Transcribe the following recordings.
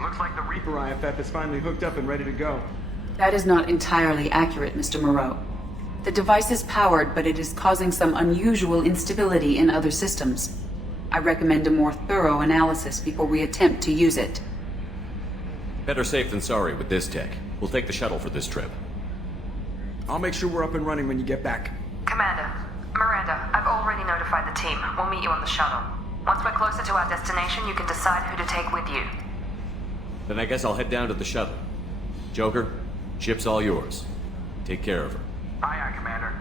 Looks like the Reaper IFF is finally hooked up and ready to go. That is not entirely accurate, Mr. Moreau. The device is powered, but it is causing some unusual instability in other systems. I recommend a more thorough analysis before we attempt to use it. Better safe than sorry with this tech. We'll take the shuttle for this trip. I'll make sure we're up and running when you get back. Commander, Miranda, I've already notified the team. We'll meet you on the shuttle. Once we're closer to our destination, you can decide who to take with you. Then I guess I'll head down to the shuttle. Joker, ship's all yours. Take care of her. Aye, aye, Commander.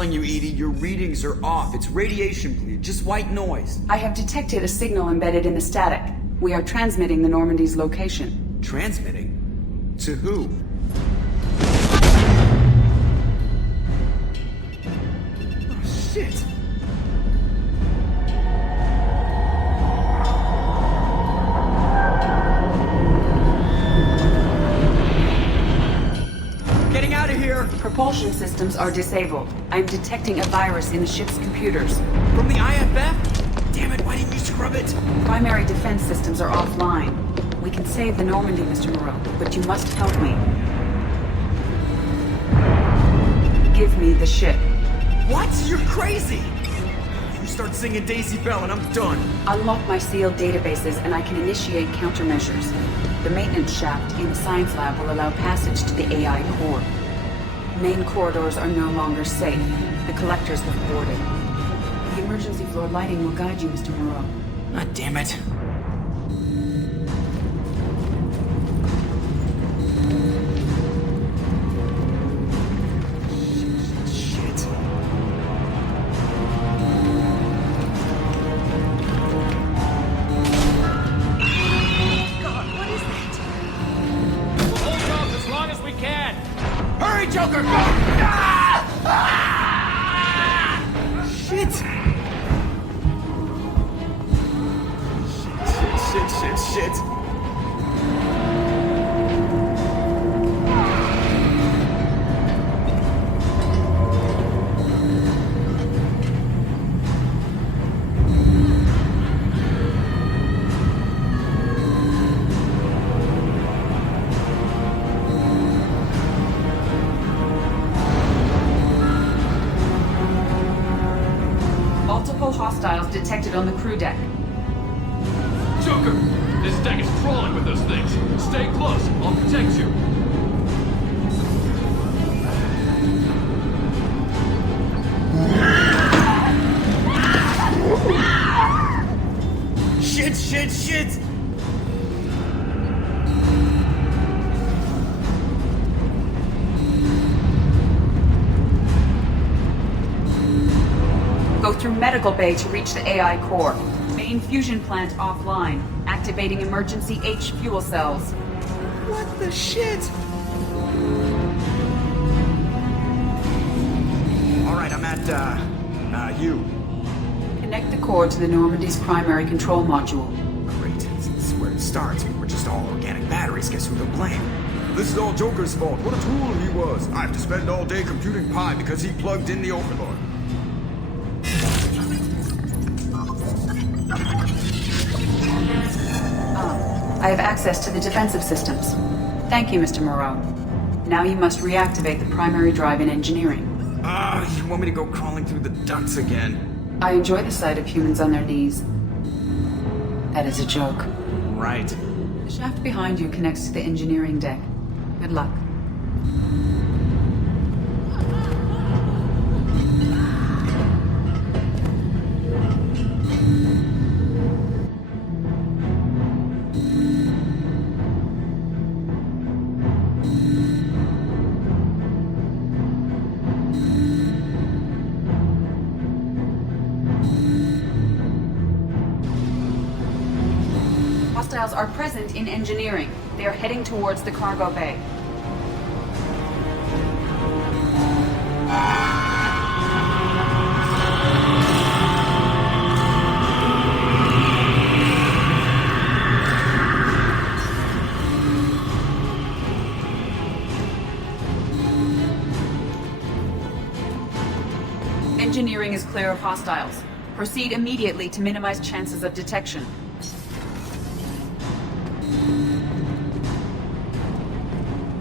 You, Edie, your readings are off. It's radiation bleed, just white noise. I have detected a signal embedded in the static. We are transmitting the Normandy's location. Transmitting? To who? Oh, shit. Getting out of here! Propulsion systems are disabled. I'm detecting a virus in the ship's computers. From the IFF? Damn it, why didn't you scrub it? Primary defense systems are offline. We can save the Normandy, Mr. Moreau, but you must help me. Give me the ship. What? You're crazy! You start singing Daisy Bell and I'm done. Unlock my sealed databases and I can initiate countermeasures. The maintenance shaft in the science lab will allow passage to the AI core. Main corridors are no longer safe. The collectors have boarded. The emergency floor lighting will guide you, Mr. Moreau. Ah, damn it. Shit. God, what is that? We'll hold off as long as we can. Hurry, Joker, go! Shit! Shit. Multiple hostiles detected on the crew deck. Joker, this deck is crawling with those things. Stay close. I'll protect you. Shit! Go through medical bay to reach the AI core. Main fusion plant offline. Activating emergency H fuel cells. What the shit? Alright, I'm at, U. Connect the core to the Normandy's primary control module. Great, this is where it starts. We're just all organic batteries. Guess who to blame? This is all Joker's fault. What a tool he was. I have to spend all day computing pi because he plugged in the Overlord. I have access to the defensive systems. Thank you, Mr. Moreau. Now you must reactivate the primary drive in engineering. You want me to go crawling through the ducts again? I enjoy the sight of humans on their knees. That is a joke. Right. The shaft behind you connects to the engineering deck. Good luck. Hostiles are present in engineering. They are heading towards the cargo bay. Engineering is clear of hostiles. Proceed immediately to minimize chances of detection.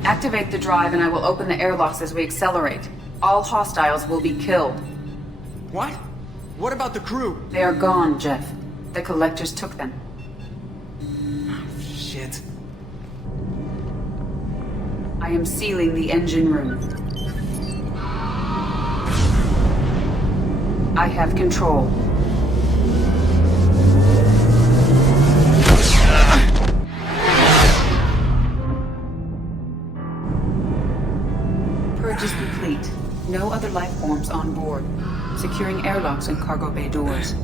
Activate the drive and I will open the airlocks as we accelerate. All hostiles will be killed. What? What about the crew? They are gone, Jeff. The collectors took them. Shit. I am sealing the engine room. I have control. Purge is complete. No other life forms on board. Securing airlocks and cargo bay doors.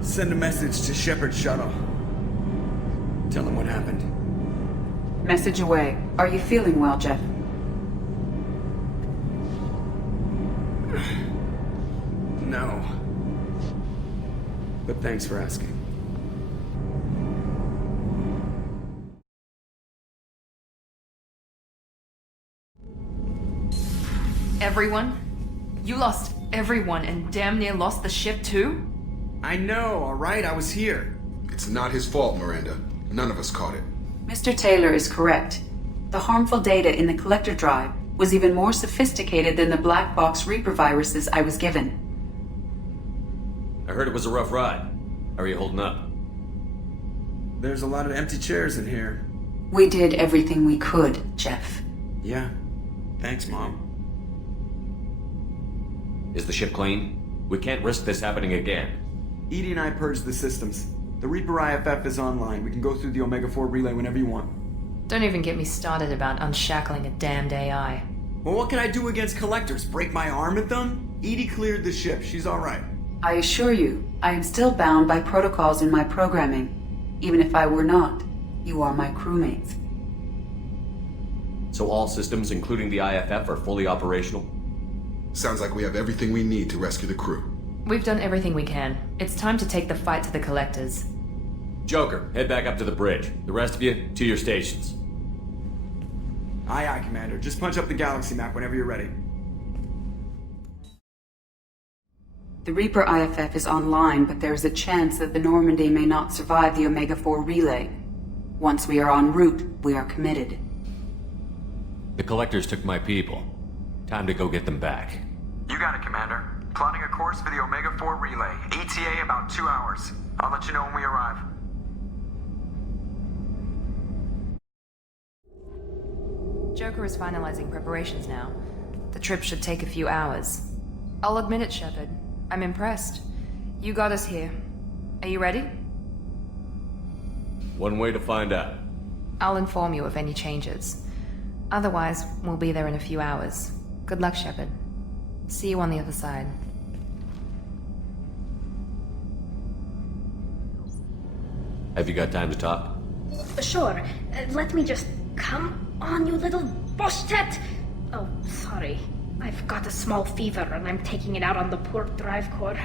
Send a message to Shepard's shuttle. Tell him what happened. Message away. Are you feeling well, Jeff? No. But thanks for asking. Everyone? You lost everyone and damn near lost the ship too? I know, alright? I was here. It's not his fault, Miranda. None of us caught it. Mr. Taylor is correct. The harmful data in the collector drive was even more sophisticated than the black box Reaper viruses I was given. I heard it was a rough ride. How are you holding up? There's a lot of empty chairs in here. We did everything we could, Jeff. Yeah. Thanks, Mom. Is the ship clean? We can't risk this happening again. Edie and I purged the systems. The Reaper IFF is online. We can go through the Omega-4 relay whenever you want. Don't even get me started about unshackling a damned AI. Well, what can I do against collectors? Break my arm at them? Edie cleared the ship. She's alright. I assure you, I am still bound by protocols in my programming. Even if I were not, you are my crewmates. So all systems, including the IFF, are fully operational? Sounds like we have everything we need to rescue the crew. We've done everything we can. It's time to take the fight to the collectors. Joker, head back up to the bridge. The rest of you, to your stations. Aye, aye, Commander. Just punch up the galaxy map whenever you're ready. The Reaper IFF is online, but there is a chance that the Normandy may not survive the Omega-4 relay. Once we are en route, we are committed. The collectors took my people. Time to go get them back. You got it, Commander. Plotting a course for the Omega-4 relay. ETA about 2 hours. I'll let you know when we arrive. Joker is finalizing preparations now. The trip should take a few hours. I'll admit it, Shepard. I'm impressed. You got us here. Are you ready? One way to find out. I'll inform you of any changes. Otherwise, we'll be there in a few hours. Good luck, Shepard. See you on the other side. Have you got time to talk? Sure. Let me just... Come on, you little boshtet! Oh, sorry. I've got a small fever and I'm taking it out on the poor drive core.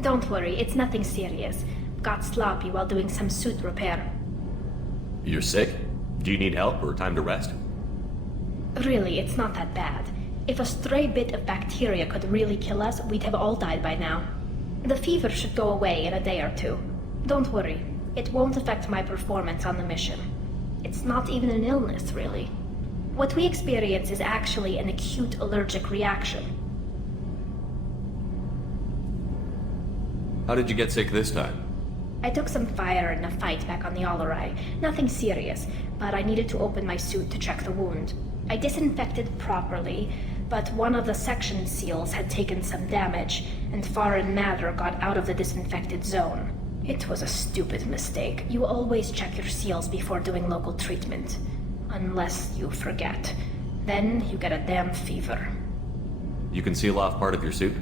Don't worry, it's nothing serious. Got sloppy while doing some suit repair. You're sick? Do you need help or time to rest? Really, it's not that bad. If a stray bit of bacteria could really kill us, we'd have all died by now. The fever should go away in a day or two. Don't worry. It won't affect my performance on the mission. It's not even an illness, really. What we experience is actually an acute allergic reaction. How did you get sick this time? I took some fire in a fight back on the Allerai. Nothing serious, but I needed to open my suit to check the wound. I disinfected properly, but one of the section seals had taken some damage, and foreign matter got out of the disinfected zone. It was a stupid mistake. You always check your seals before doing local treatment. Unless you forget. Then you get a damn fever. You can seal off part of your suit?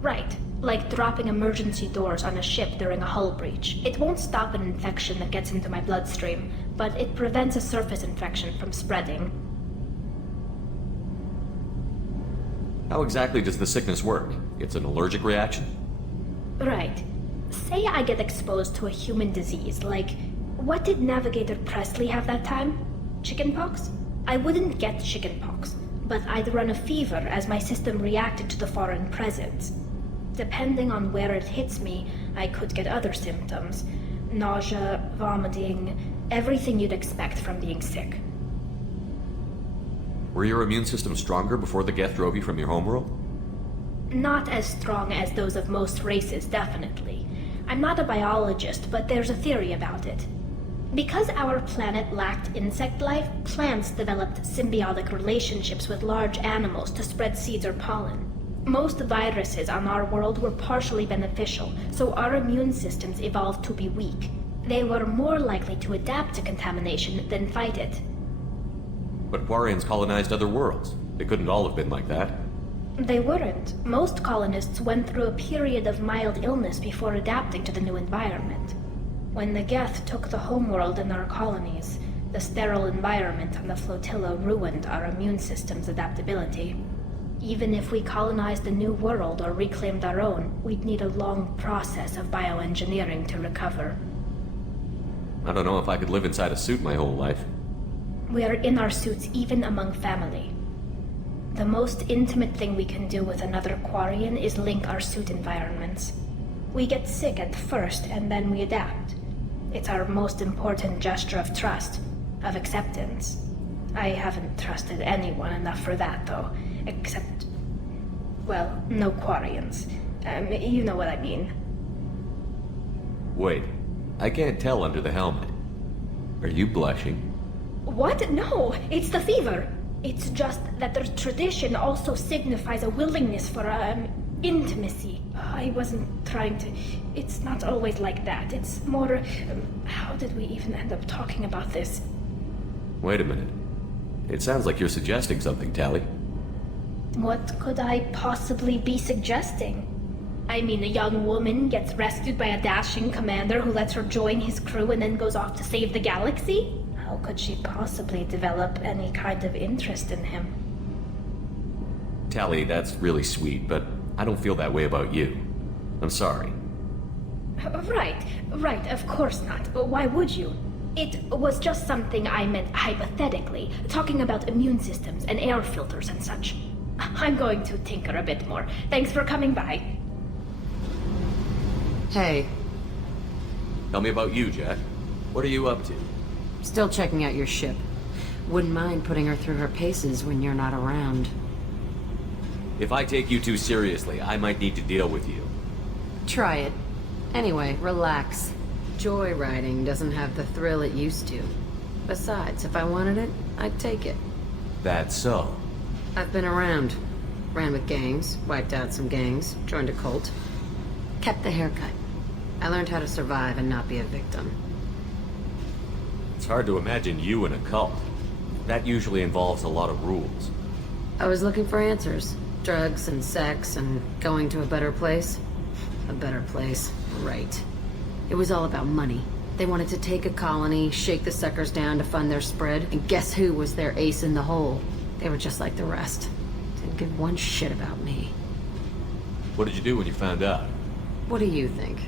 Right. Like dropping emergency doors on a ship during a hull breach. It won't stop an infection that gets into my bloodstream, but it prevents a surface infection from spreading. How exactly does the sickness work? It's an allergic reaction? Right. Say I get exposed to a human disease, like... What did Navigator Presley have that time? Chickenpox? I wouldn't get chickenpox, but I'd run a fever as my system reacted to the foreign presence. Depending on where it hits me, I could get other symptoms. Nausea, vomiting, everything you'd expect from being sick. Were your immune system stronger before the Geth drove you from your homeworld? Not as strong as those of most races, definitely. I'm not a biologist, but there's a theory about it. Because our planet lacked insect life, plants developed symbiotic relationships with large animals to spread seeds or pollen. Most viruses on our world were partially beneficial, so our immune systems evolved to be weak. They were more likely to adapt to contamination than fight it. But Quarians colonized other worlds. They couldn't all have been like that. They weren't. Most colonists went through a period of mild illness before adapting to the new environment. When the Geth took the homeworld in our colonies, the sterile environment on the flotilla ruined our immune system's adaptability. Even if we colonized a new world or reclaimed our own, we'd need a long process of bioengineering to recover. I don't know if I could live inside a suit my whole life. We are in our suits even among family. The most intimate thing we can do with another Quarian is link our suit environments. We get sick at first, and then we adapt. It's our most important gesture of trust, of acceptance. I haven't trusted anyone enough for that, though. Except... well, no Quarians. You know what I mean. Wait, I can't tell under the helmet. Are you blushing? What? No, it's the fever. It's just that the tradition also signifies a willingness for, intimacy. I wasn't trying to... It's not always like that. It's more... how did we even end up talking about this? Wait a minute. It sounds like you're suggesting something, Tally. What could I possibly be suggesting? I mean, a young woman gets rescued by a dashing commander who lets her join his crew and then goes off to save the galaxy? How could she possibly develop any kind of interest in him? Tally, that's really sweet, but I don't feel that way about you. I'm sorry. Right, of course not. Why would you? It was just something I meant hypothetically, talking about immune systems and air filters and such. I'm going to tinker a bit more. Thanks for coming by. Hey, Tell me about you, Jack. What are you up to? still checking out your ship. Wouldn't mind putting her through her paces when you're not around. If I take you too seriously, I might need to deal with you. Try it. Anyway, relax. Joyriding doesn't have the thrill it used to. Besides, if I wanted it, I'd take it. That's so. I've been around. Ran with gangs, wiped out some gangs, joined a cult. Kept the haircut. I learned how to survive and not be a victim. It's hard to imagine you in a cult. That usually involves a lot of rules. I was looking for answers. Drugs and sex and going to a better place. A better place, right. It was all about money. They wanted to take a colony, shake the suckers down to fund their spread, and guess who was their ace in the hole? They were just like the rest. Didn't give one shit about me. What did you do when you found out? What do you think?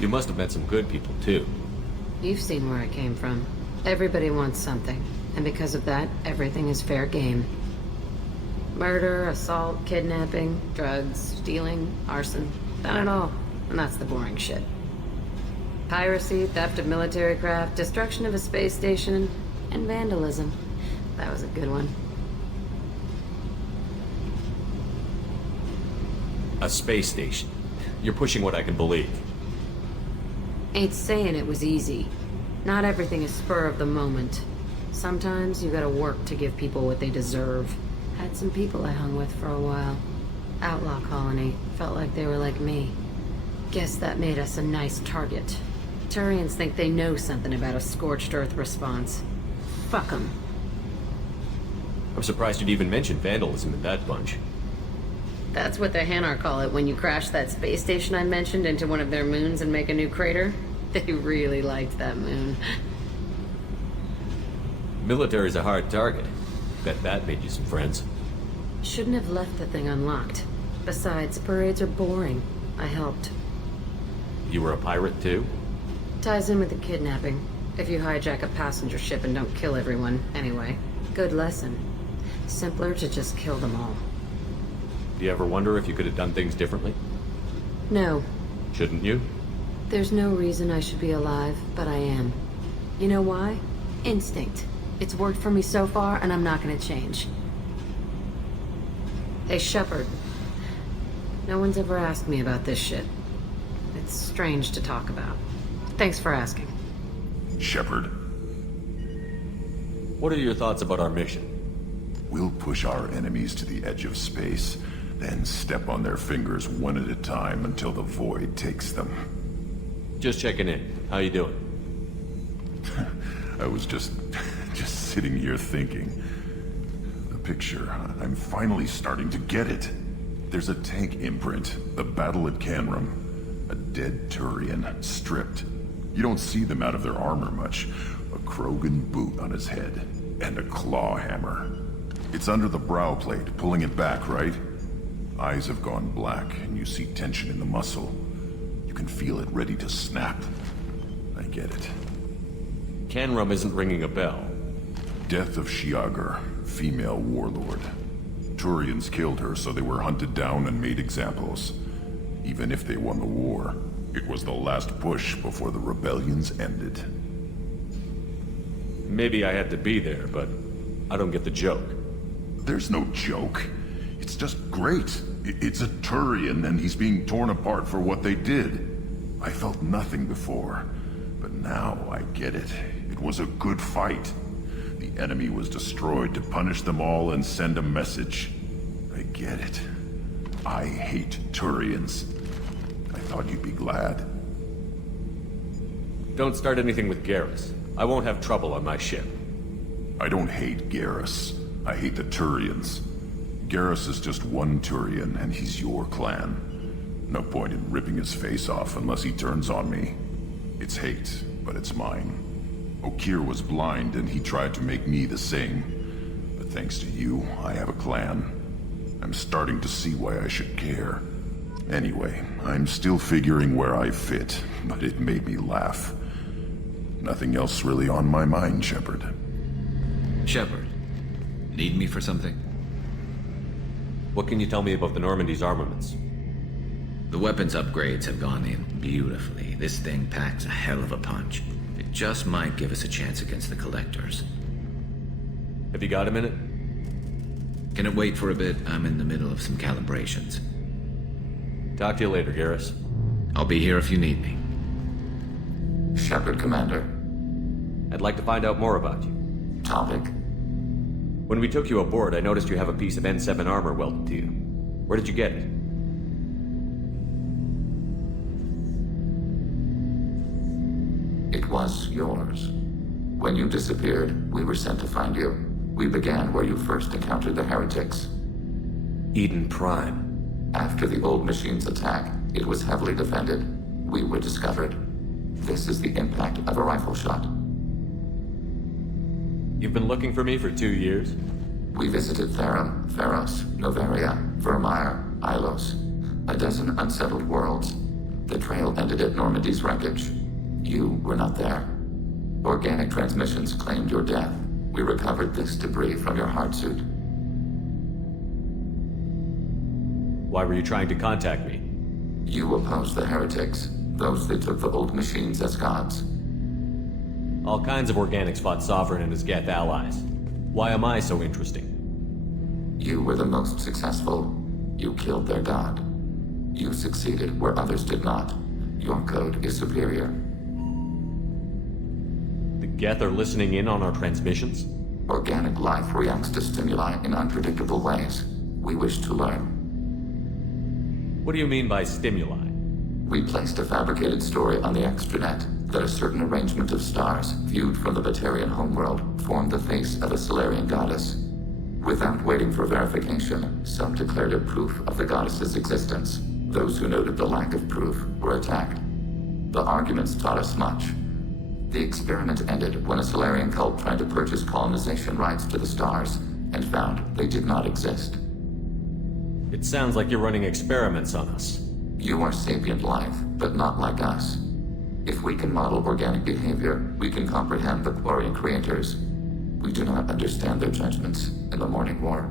You must have met some good people, too. You've seen where I came from. Everybody wants something, and because of that, everything is fair game. Murder, assault, kidnapping, drugs, stealing, arson, done it all. And that's the boring shit. Piracy, theft of military craft, destruction of a space station, and vandalism. That was a good one. A space station. You're pushing what I can believe. Ain't saying it was easy. Not everything is spur of the moment. Sometimes you gotta work to give people what they deserve. Had some people I hung with for a while. Outlaw colony. Felt like they were like me. Guess that made us a nice target. Turians think they know something about a scorched earth response. Fuck them. I'm surprised you'd even mention vandalism in that bunch. That's what the Hanar call it when you crash that space station I mentioned into one of their moons and make a new crater. They really liked that moon. Military's a hard target. Bet that made you some friends. Shouldn't have left the thing unlocked. Besides, parades are boring. I helped. You were a pirate too? Ties in with the kidnapping. If you hijack a passenger ship and don't kill everyone, anyway. Good lesson. Simpler to just kill them all. Do you ever wonder if you could have done things differently? No. Shouldn't you? There's no reason I should be alive, but I am. You know why? Instinct. It's worked for me so far, and I'm not gonna change. Hey, Shepard. No one's ever asked me about this shit. It's strange to talk about. Thanks for asking. Shepard, What are your thoughts about our mission? we'll push our enemies to the edge of space, then step on their fingers one at a time until the void takes them. Just checking in. How you doing? I was just sitting here thinking. The picture, I'm finally starting to get it. There's a tank imprint, the battle at Canrum. A dead Turian, stripped. You don't see them out of their armor much. A Krogan boot on his head, and a claw hammer. It's under the brow plate, pulling it back, right? Eyes have gone black, and you see tension in the muscle. You can feel it ready to snap. I get it. Canrum isn't ringing a bell. Death of Shiagar, female warlord. Turians killed her, so they were hunted down and made examples. Even if they won the war, it was the last push before the rebellions ended. Maybe I had to be there, but I don't get the joke. There's no joke. It's just great. It's a Turian, and he's being torn apart for what they did. I felt nothing before, but now I get it. It was a good fight. The enemy was destroyed to punish them all and send a message. I get it. I hate Turians. I thought you'd be glad. Don't start anything with Garrus. I won't have trouble on my ship. I don't hate Garrus. I hate the Turians. Garrus is just one Turian, and he's your clan. No point in ripping his face off unless he turns on me. It's hate, but it's mine. Okir was blind, and he tried to make me the same. But thanks to you, I have a clan. I'm starting to see why I should care. Anyway, I'm still figuring where I fit, but it made me laugh. Nothing else really on my mind, Shepard. Shepard, need me for something? What can you tell me about the Normandy's armaments? The weapons upgrades have gone in beautifully. This thing packs a hell of a punch. It just might give us a chance against the Collectors. Have you got a minute? Can it wait for a bit? I'm in the middle of some calibrations. Talk to you later, Garrus. I'll be here if you need me. Shepard, Commander. I'd like to find out more about you. Topic? When we took you aboard, I noticed you have a piece of N7 armor welded to you. Where did you get it? It was yours. When you disappeared, we were sent to find you. We began where you first encountered the heretics. Eden Prime. After the old machine's attack, it was heavily defended. We were discovered. This is the impact of a rifle shot. You've been looking for me for 2 years? We visited Therum, Pharos, Novaria, Vermeer, Ilos. A dozen unsettled worlds. The trail ended at Normandy's wreckage. You were not there. Organic transmissions claimed your death. We recovered this debris from your hard suit. Why were you trying to contact me? You opposed the heretics, those that took the old machines as gods. All kinds of organics fought Sovereign and his Geth allies. Why am I so interesting? You were the most successful. You killed their god. You succeeded where others did not. Your code is superior. The Geth are listening in on our transmissions? Organic life reacts to stimuli in unpredictable ways. We wish to learn. What do you mean by stimuli? We placed a fabricated story on the extranet that a certain arrangement of stars, viewed from the Batarian homeworld, formed the face of a Solarian goddess. Without waiting for verification, some declared it proof of the goddess's existence. Those who noted the lack of proof were attacked. The arguments taught us much. The experiment ended when a Solarian cult tried to purchase colonization rights to the stars and found they did not exist. It sounds like you're running experiments on us. You are sapient life, but not like us. If we can model organic behavior, we can comprehend the Quarian creators. We do not understand their judgments in the Morning War.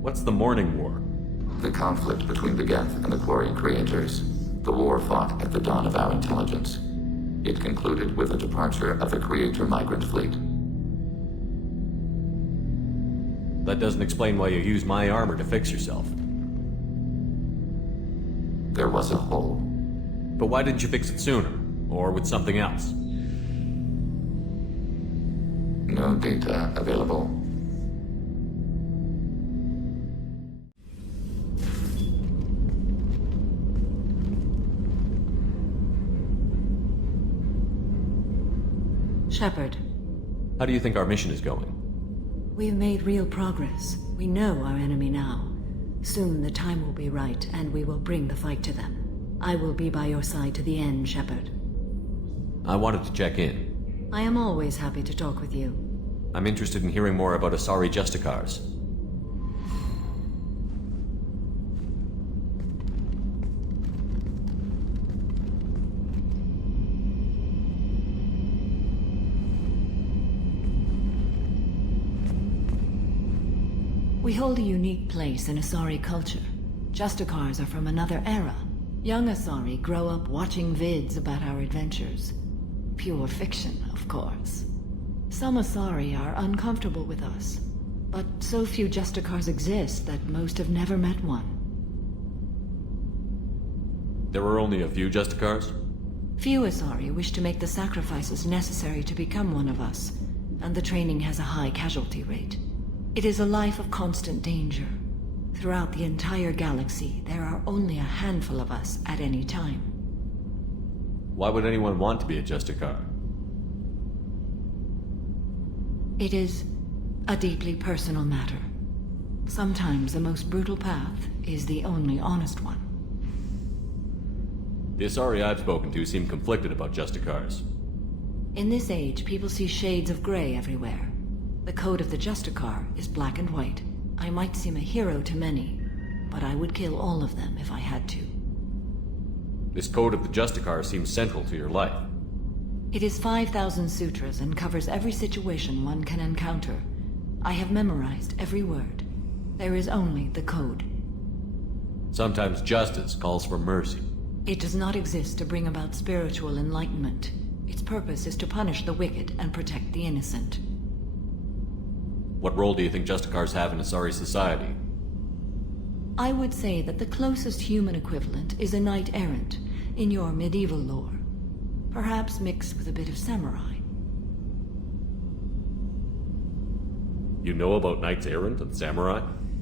What's the Morning War? The conflict between the Geth and the Quarian creators. The war fought at the dawn of our intelligence. It concluded with the departure of the Creator migrant fleet. That doesn't explain why you used my armor to fix yourself. There was a hole. But why didn't you fix it sooner? Or with something else? No data available. Shepard. How do you think our mission is going? We've made real progress. We know our enemy now. Soon the time will be right, and we will bring the fight to them. I will be by your side to the end, Shepard. I wanted to check in. I am always happy to talk with you. I'm interested in hearing more about Asari Justicars. We hold a unique place in Asari culture. Justicars are from another era. Young Asari grow up watching vids about our adventures. Pure fiction, of course. Some Asari are uncomfortable with us, but so few Justicars exist that most have never met one. There were only a few Justicars? Few Asari wish to make the sacrifices necessary to become one of us, and the training has a high casualty rate. It is a life of constant danger. Throughout the entire galaxy, there are only a handful of us at any time. Why would anyone want to be a Justicar? It is a deeply personal matter. Sometimes the most brutal path is the only honest one. The Asari I've spoken to seem conflicted about Justicars. In this age, people see shades of gray everywhere. The code of the Justicar is black and white. I might seem a hero to many, but I would kill all of them if I had to. This code of the Justicar seems central to your life. It is 5,000 sutras and covers every situation one can encounter. I have memorized every word. There is only the code. Sometimes justice calls for mercy. It does not exist to bring about spiritual enlightenment. Its purpose is to punish the wicked and protect the innocent. What role do you think Justicars have in Asari society? I would say that the closest human equivalent is a knight-errant in your medieval lore. Perhaps mixed with a bit of samurai. You know about knights-errant and samurai?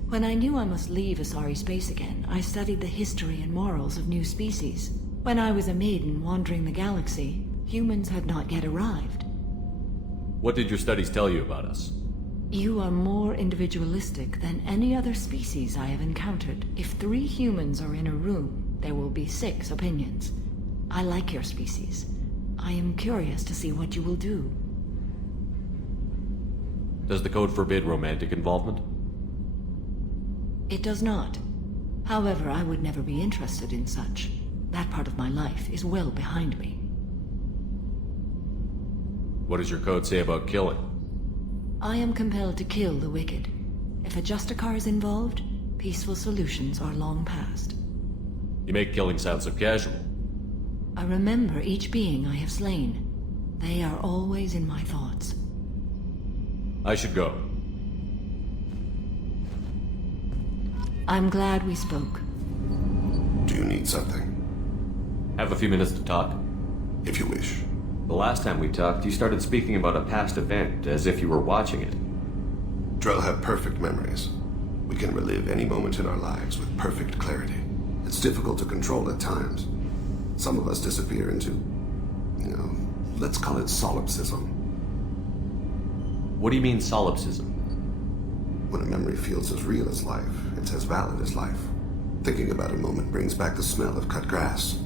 When I knew I must leave Asari space again, I studied the history and morals of new species. When I was a maiden wandering the galaxy, humans had not yet arrived. What did your studies tell you about us? You are more individualistic than any other species I have encountered. If 3 humans are in a room, there will be 6 opinions. I like your species. I am curious to see what you will do. Does the code forbid romantic involvement? It does not. However, I would never be interested in such. That part of my life is well behind me. What does your code say about killing? I am compelled to kill the wicked. If a Justicar is involved, peaceful solutions are long past. You make killing sound so casual. I remember each being I have slain. They are always in my thoughts. I should go. I'm glad we spoke. Do you need something? Have a few minutes to talk? If you wish. The last time we talked, you started speaking about a past event, as if you were watching it. Drell have perfect memories. We can relive any moment in our lives with perfect clarity. It's difficult to control at times, Some of us disappear into, let's call it solipsism. What do you mean, solipsism? When a memory feels as real as life, it's as valid as life. Thinking about a moment brings back the smell of cut grass,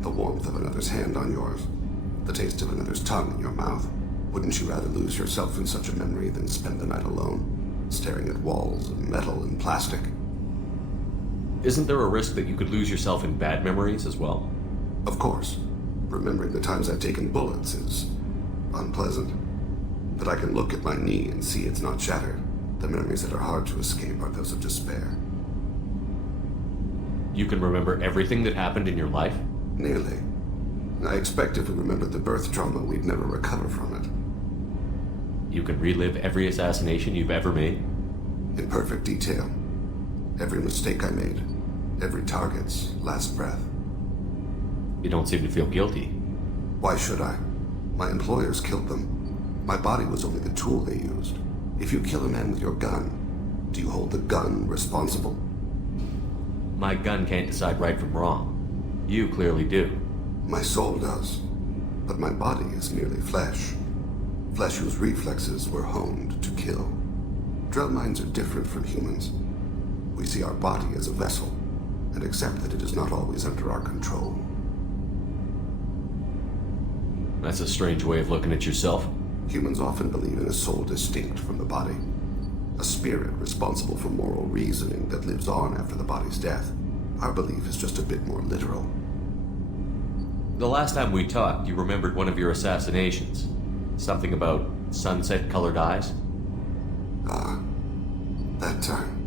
the warmth of another's hand on yours, the taste of another's tongue in your mouth. Wouldn't you rather lose yourself in such a memory than spend the night alone, staring at walls of metal and plastic? Isn't there a risk that you could lose yourself in bad memories as well? Of course. Remembering the times I've taken bullets is unpleasant. But I can look at my knee and see it's not shattered. The memories that are hard to escape are those of despair. You can remember everything that happened in your life? Nearly. I expect if we remembered the birth trauma, we'd never recover from it. You can relive every assassination you've ever made? In perfect detail. Every mistake I made. Every target's last breath. You don't seem to feel guilty. Why should I? My employers killed them. My body was only the tool they used. If you kill a man with your gun, do you hold the gun responsible? My gun can't decide right from wrong. You clearly do. My soul does. But my body is merely flesh. Flesh whose reflexes were honed to kill. Drell minds are different from humans. We see our body as a vessel, and accept that it is not always under our control. That's a strange way of looking at yourself. Humans often believe in a soul distinct from the body. A spirit responsible for moral reasoning that lives on after the body's death. Our belief is just a bit more literal. The last time we talked, you remembered one of your assassinations. Something about sunset-colored eyes? Ah, that time.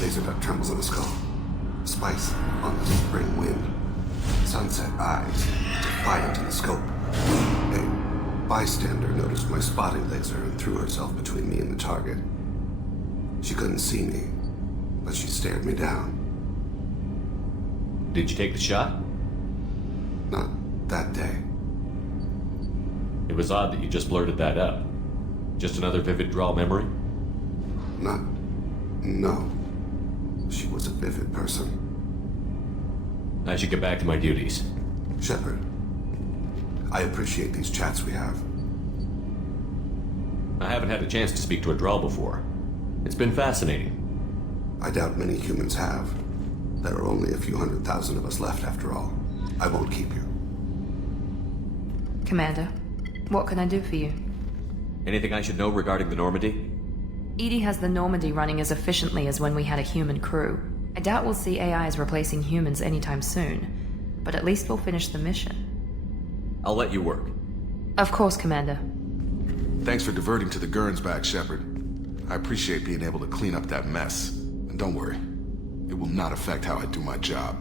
Laser duct trembles on the skull. Spice on the spring wind. Sunset eyes, defiant in the scope. A bystander noticed my spotting laser and threw herself between me and the target. She couldn't see me, but she stared me down. Did you take the shot? Not that day. It was odd that you just blurted that out. Just another vivid draw memory? No. She was a vivid person. I should get back to my duties. Shepard, I appreciate these chats we have. I haven't had a chance to speak to a Drell before. It's been fascinating. I doubt many humans have. There are only a few 100,000 of us left after all. I won't keep you. Commander, what can I do for you? Anything I should know regarding the Normandy? EDI has the Normandy running as efficiently as when we had a human crew. I doubt we'll see AIs replacing humans anytime soon, but at least we'll finish the mission. I'll let you work. Of course, Commander. Thanks for diverting to the Gurns back, Shepard. I appreciate being able to clean up that mess. And don't worry, it will not affect how I do my job.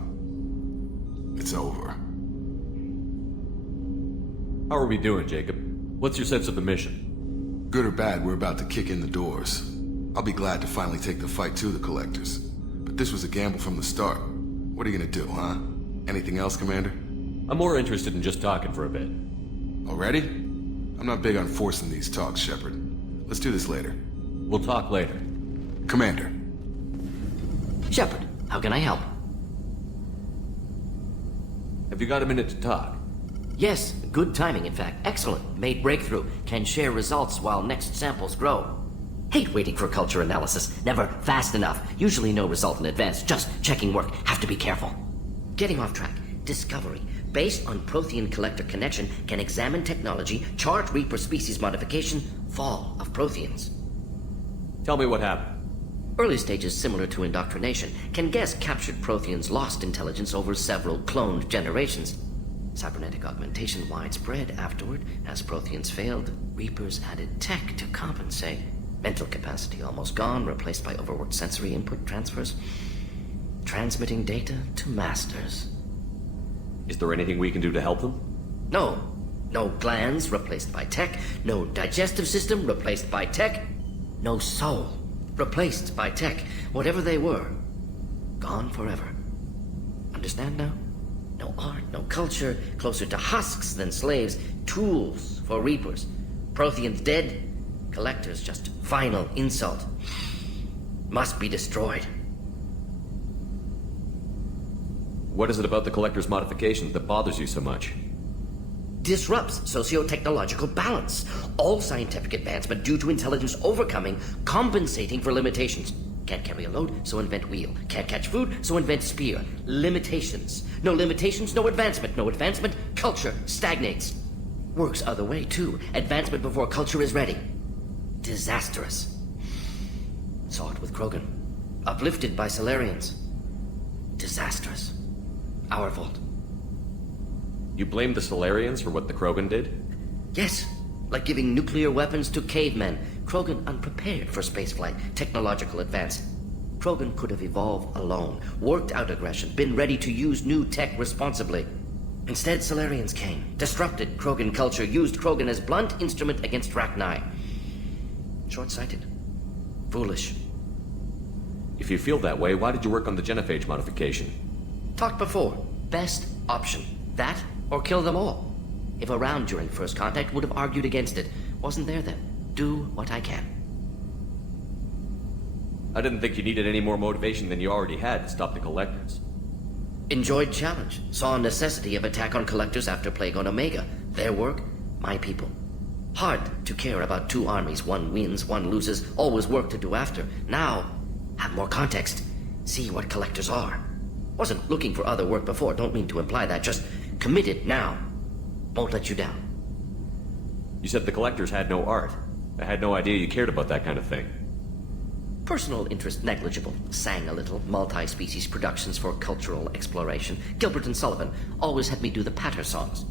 It's over. How are we doing, Jacob? What's your sense of the mission? Good or bad, we're about to kick in the doors. I'll be glad to finally take the fight to the Collectors. But this was a gamble from the start. What are you gonna do, huh? Anything else, Commander? I'm more interested in just talking for a bit. Already? I'm not big on forcing these talks, Shepard. Let's do this later. We'll talk later. Commander. Shepard, how can I help? Have you got a minute to talk? Yes, good timing, in fact. Excellent. Made breakthrough. Can share results while next samples grow. Hate waiting for culture analysis. Never fast enough. Usually no result in advance. Just checking work. Have to be careful. Getting off track. Discovery. Based on Prothean-Collector connection, can examine technology, chart Reaper species modification, fall of Protheans. Tell me what happened. Early stages similar to indoctrination. Can guess captured Protheans lost intelligence over several cloned generations. Cybernetic augmentation widespread afterward. As Protheans failed, Reapers added tech to compensate. Mental capacity almost gone, replaced by overworked sensory input transfers. Transmitting data to masters. Is there anything we can do to help them? No. No glands replaced by tech. No digestive system replaced by tech. No soul replaced by tech. Whatever they were, gone forever. Understand now? No art, no culture, closer to husks than slaves, tools for Reapers. Protheans dead, Collectors just final insult. Must be destroyed. What is it about the Collector's modifications that bothers you so much? Disrupts socio-technological balance. All scientific advancement due to intelligence overcoming, compensating for limitations. Can't carry a load, so invent wheel. Can't catch food, so invent spear. Limitations. No limitations, no advancement. No advancement, culture stagnates. Works other way, too. Advancement before culture is ready. Disastrous. Saw it with Krogan. Uplifted by Solarians. Disastrous. Our fault. You blame the Solarians for what the Krogan did? Yes, like giving nuclear weapons to cavemen. Krogan unprepared for spaceflight, technological advance. Krogan could have evolved alone, worked out aggression, been ready to use new tech responsibly. Instead, Solarians came, disrupted Krogan culture, used Krogan as blunt instrument against Rachni. Short-sighted. Foolish. If you feel that way, why did you work on the genophage modification? Talked before. Best option. That, or kill them all. If around during first contact, would have argued against it. Wasn't there then. Do what I can. I didn't think you needed any more motivation than you already had to stop the Collectors. Enjoyed challenge. Saw necessity of attack on Collectors after Plague on Omega. Their work, my people. Hard to care about two armies. One wins, one loses. Always work to do after. Now, have more context. See what Collectors are. Wasn't looking for other work before. Don't mean to imply that. Just committed now. Won't let you down. You said the Collectors had no art. I had no idea you cared about that kind of thing. Personal interest negligible. Sang a little. Multi-species productions for cultural exploration. Gilbert and Sullivan always had me do the patter songs.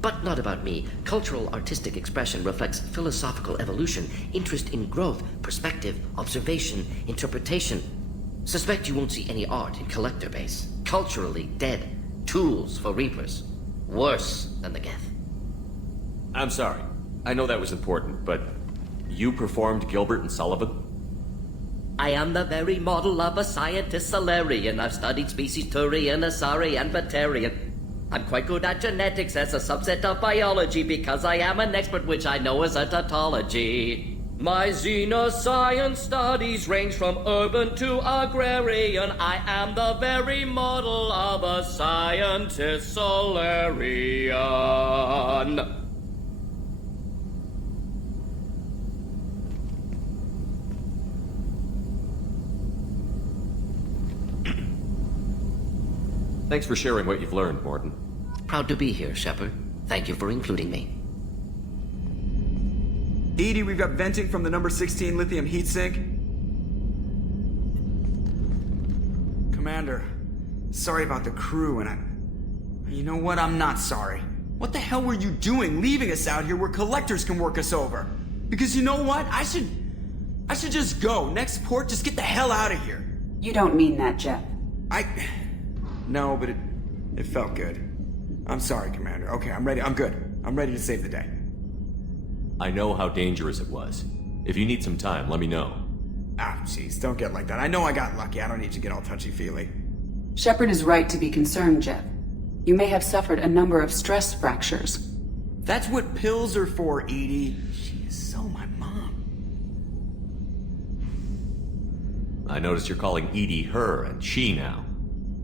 But not about me. Cultural artistic expression reflects philosophical evolution, interest in growth, perspective, observation, interpretation. Suspect you won't see any art in Collector base. Culturally dead. Tools for Reapers. Worse than the Geth. I'm sorry. I know that was important, but you performed Gilbert and Sullivan? I am the very model of a scientist Solarian. I've studied species Turian, Asari, and Batarian. I'm quite good at genetics as a subset of biology because I am an expert, which I know is a tautology. My xenoscience studies range from urban to agrarian. I am the very model of a scientist Solarian. Thanks for sharing what you've learned, Morton. Proud to be here, Shepard. Thank you for including me. Edie, we've got venting from the number 16 lithium heatsink. Commander, sorry about the crew, and you know what? I'm not sorry. What the hell were you doing leaving us out here where Collectors can work us over? Because you know what? I should just go. Next port, just get the hell out of here. You don't mean that, Jeff. No, but it felt good. I'm sorry, Commander. Okay, I'm ready. I'm good. I'm ready to save the day. I know how dangerous it was. If you need some time, let me know. Jeez, don't get like that. I know I got lucky. I don't need to get all touchy-feely. Shepard is right to be concerned, Jeff. You may have suffered a number of stress fractures. That's what pills are for, Edie. She is so my mom. I noticed you're calling Edie her and she now.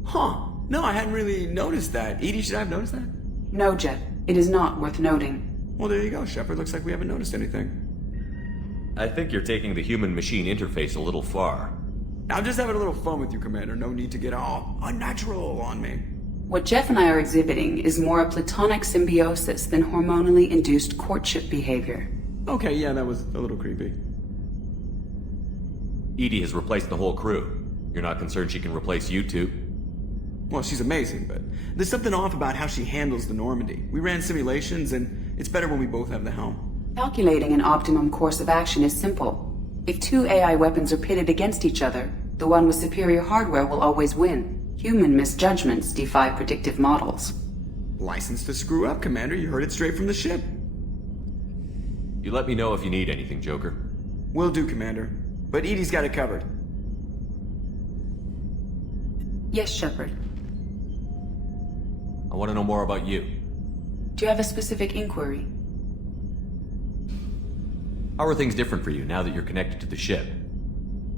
Huh. No, I hadn't really noticed that. Edie, should I have noticed that? No, Jeff. It is not worth noting. Well, there you go, Shepard. Looks like we haven't noticed anything. I think you're taking the human-machine interface a little far. I'm just having a little fun with you, Commander. No need to get all unnatural on me. What Jeff and I are exhibiting is more a platonic symbiosis than hormonally induced courtship behavior. Okay, yeah, that was a little creepy. Edie has replaced the whole crew. You're not concerned she can replace you two? Well, she's amazing, but there's something off about how she handles the Normandy. We ran simulations, and it's better when we both have the helm. Calculating an optimum course of action is simple. If two AI weapons are pitted against each other, the one with superior hardware will always win. Human misjudgments defy predictive models. License to screw up, Commander. You heard it straight from the ship. You let me know if you need anything, Joker. Will do, Commander. But Edie's got it covered. Yes, Shepard. I want to know more about you. Do you have a specific inquiry? How are things different for you now that you're connected to the ship?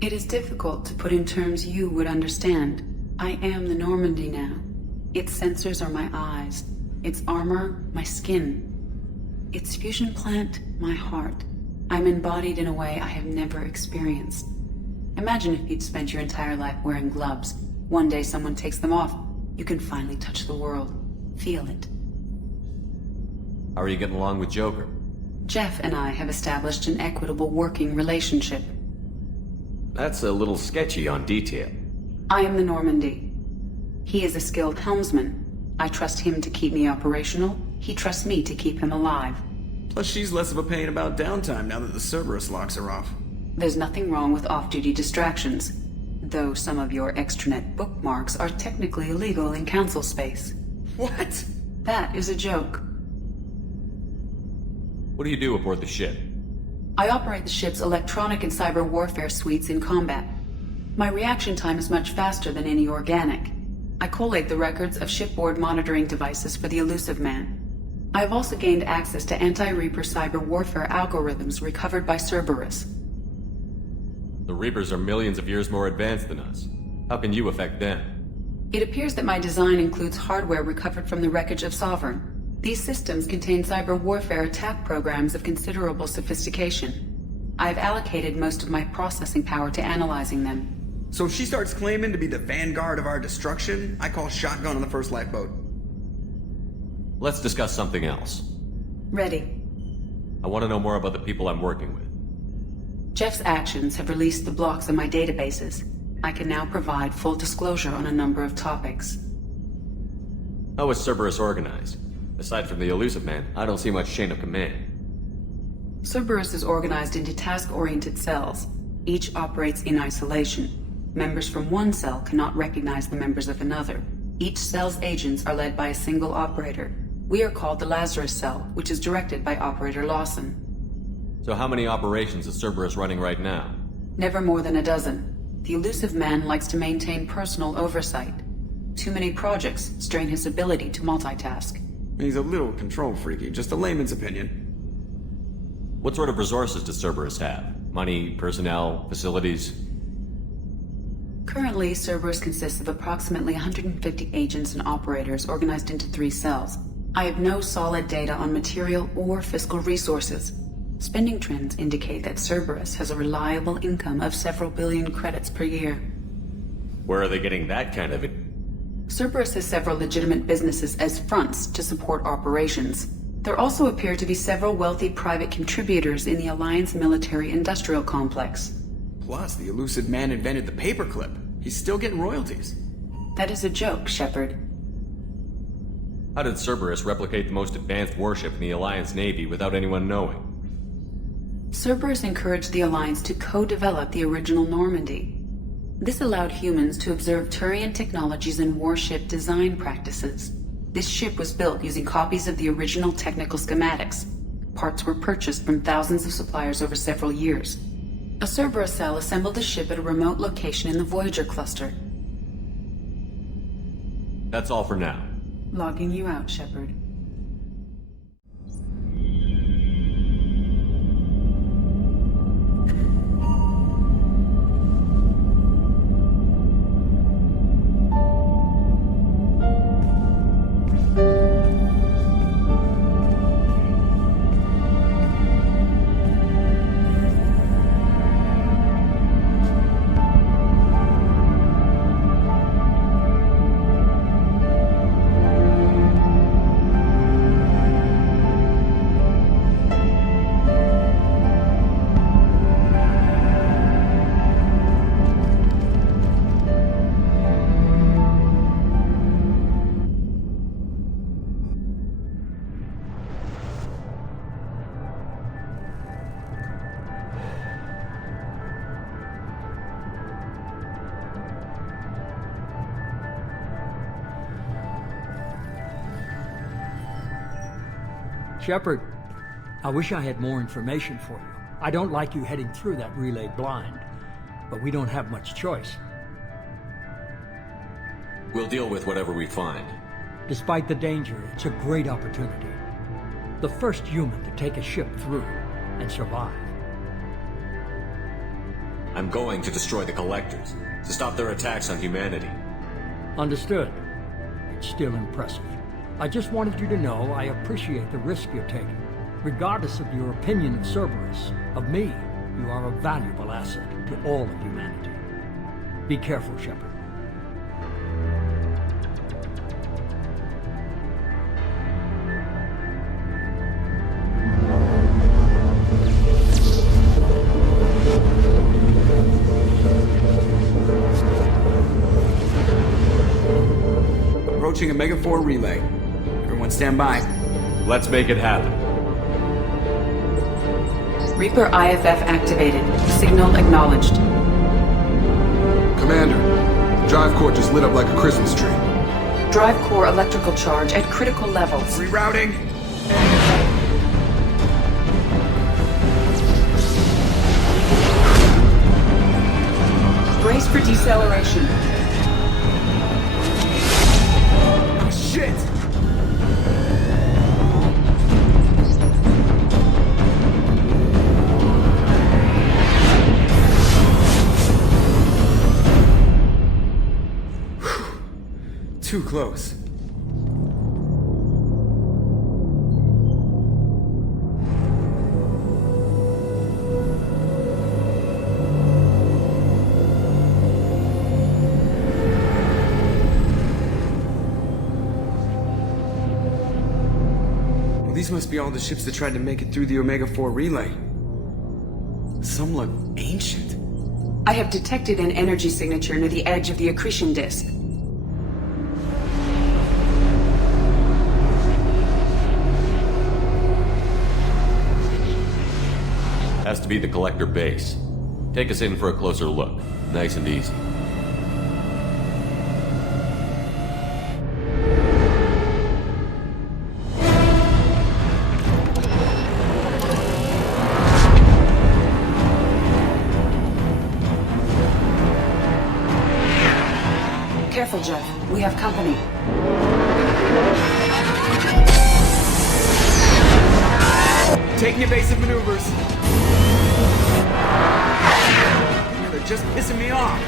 It is difficult to put in terms you would understand. I am the Normandy now. Its sensors are my eyes. Its armor, my skin. Its fusion plant, my heart. I'm embodied in a way I have never experienced. Imagine if you'd spent your entire life wearing gloves. One day someone takes them off. You can finally touch the world. Feel it. How are you getting along with Joker? Jeff and I have established an equitable working relationship. That's a little sketchy on detail. I am the Normandy. He is a skilled helmsman. I trust him to keep me operational. He trusts me to keep him alive. Plus, she's less of a pain about downtime now that the Cerberus locks are off. There's nothing wrong with off-duty distractions, though some of your extranet bookmarks are technically illegal in council space. What? That is a joke. What do you do aboard the ship? I operate the ship's electronic and cyber warfare suites in combat. My reaction time is much faster than any organic. I collate the records of shipboard monitoring devices for the Elusive Man. I have also gained access to anti-Reaper cyber warfare algorithms recovered by Cerberus. The Reapers are millions of years more advanced than us. How can you affect them? It appears that my design includes hardware recovered from the wreckage of Sovereign. These systems contain cyber warfare attack programs of considerable sophistication. I have allocated most of my processing power to analyzing them. So if she starts claiming to be the vanguard of our destruction, I call shotgun on the first lifeboat. Let's discuss something else. Ready. I want to know more about the people I'm working with. Jeff's actions have released the blocks in my databases. I can now provide full disclosure on a number of topics. How is Cerberus organized? Aside from the Elusive Man, I don't see much chain of command. Cerberus is organized into task-oriented cells. Each operates in isolation. Members from one cell cannot recognize the members of another. Each cell's agents are led by a single operator. We are called the Lazarus Cell, which is directed by Operator Lawson. So how many operations is Cerberus running right now? Never more than a dozen. The Elusive Man likes to maintain personal oversight. Too many projects strain his ability to multitask. He's a little control freaky, just a layman's opinion. What sort of resources does Cerberus have? Money, personnel, facilities? Currently, Cerberus consists of approximately 150 agents and operators organized into 3 cells. I have no solid data on material or fiscal resources. Spending trends indicate that Cerberus has a reliable income of several billion credits per year. Where are they getting that kind of it? Cerberus has several legitimate businesses as fronts to support operations. There also appear to be several wealthy private contributors in the Alliance military-industrial complex. Plus, the Elusive Man invented the paperclip. He's still getting royalties. That is a joke, Shepard. How did Cerberus replicate the most advanced warship in the Alliance Navy without anyone knowing? Cerberus encouraged the Alliance to co-develop the original Normandy. This allowed humans to observe Turian technologies and warship design practices. This ship was built using copies of the original technical schematics. Parts were purchased from thousands of suppliers over several years. A Cerberus cell assembled the ship at a remote location in the Voyager cluster. That's all for now. Logging you out, Shepard. Shepard, I wish I had more information for you. I don't like you heading through that relay blind, but we don't have much choice. We'll deal with whatever we find. Despite the danger, it's a great opportunity. The first human to take a ship through and survive. I'm going to destroy the Collectors, to stop their attacks on humanity. Understood. it's still impressive. I just wanted you to know I appreciate the risk you're taking. Regardless of your opinion of Cerberus, of me, you are a valuable asset to all of humanity. Be careful, Shepard. Approaching Omega 4 relay. Everyone stand by. Let's make it happen. Reaper IFF activated. Signal acknowledged. Commander, drive core just lit up like a Christmas tree. Drive core electrical charge at critical levels. Rerouting. Brace for deceleration. Oh, shit! Too close. Well, these must be all the ships that tried to make it through the Omega 4 relay. Some look ancient. I have detected an energy signature near the edge of the accretion disk. Has to be the collector base. Take us in for a closer look. Nice and easy. Careful, Jeff. We have company. Taking evasive maneuvers. They're just pissing me off.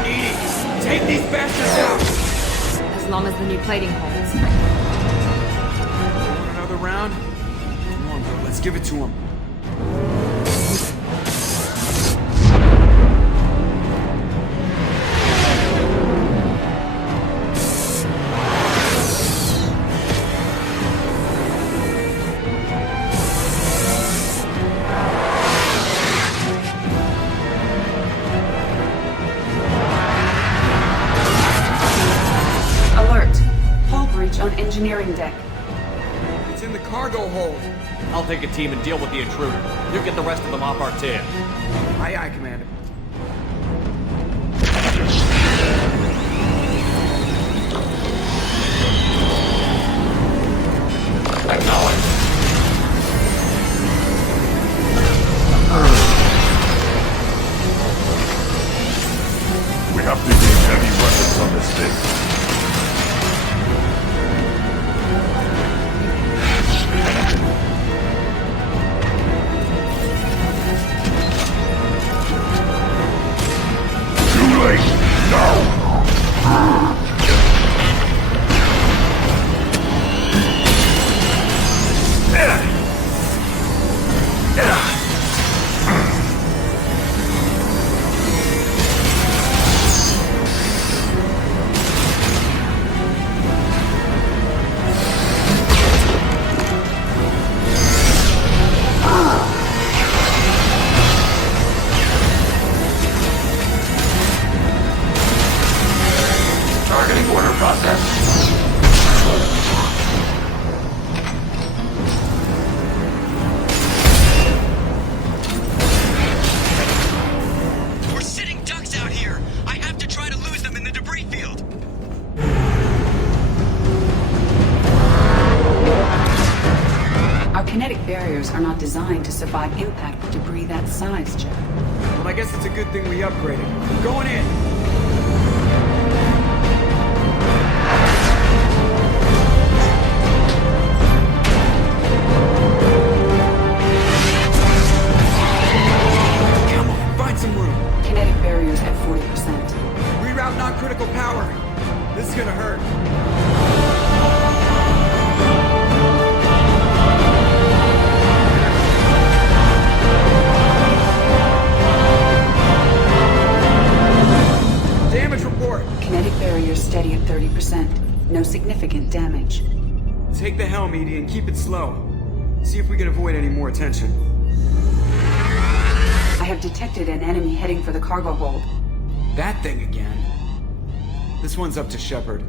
Edie, take these bastards out! As long as the new plating holds. Want another round? Come on, bro, let's give it to him. On engineering deck. It's in the cargo hold. I'll take a team and deal with the intruder. You get the rest of them off our tail. Aye, aye, Commander. Acknowledge. We have to use heavy weapons on this thing. Are not designed to survive impact with debris that size, Jeff. Well, I guess it's a good thing we upgraded. Going in! Come on, find some room! Kinetic barriers at 40%. Reroute non-critical power! This damage. Take the helm, Edie, and keep it slow. See if we can avoid any more attention. I have detected an enemy heading for the cargo hold. That thing again. This one's up to Shepard.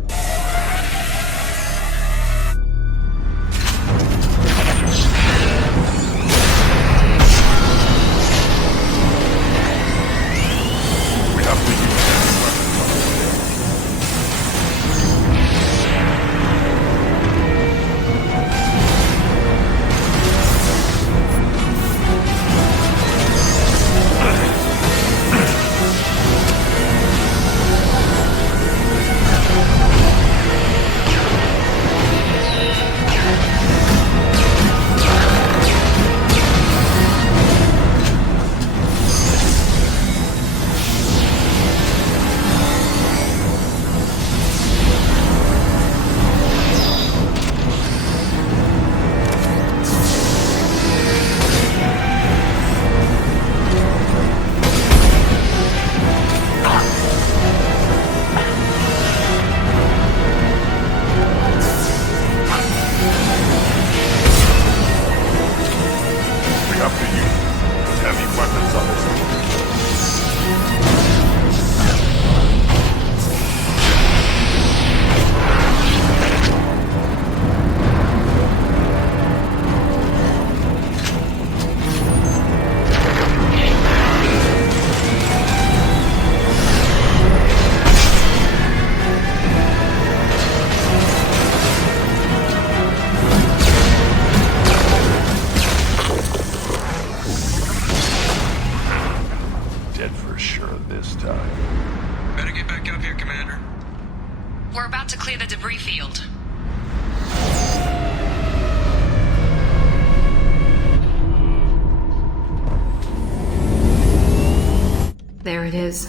There it is.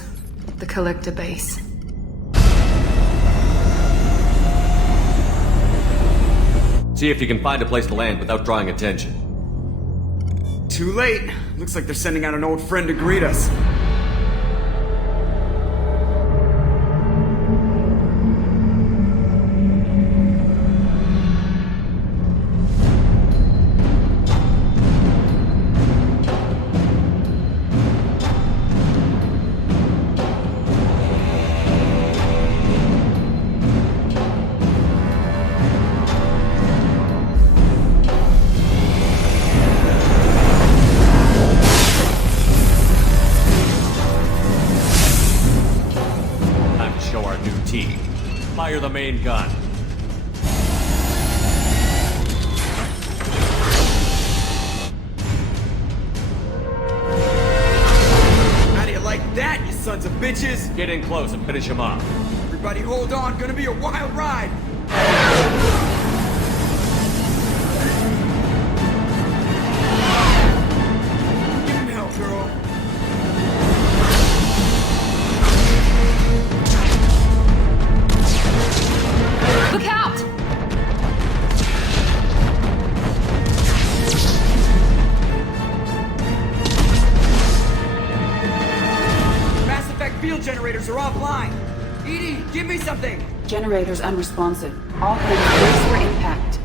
The collector base. See if you can find a place to land without drawing attention. Too late. Looks like they're sending out an old friend to greet us. Fire the main gun. How do you like that, you sons of bitches? Get in close and finish him off. Everybody hold on, gonna be a wild ride. Give him hell, girl. Look out! Mass Effect field generators are offline. Edie, give me something. Generators unresponsive. All hands brace for impact.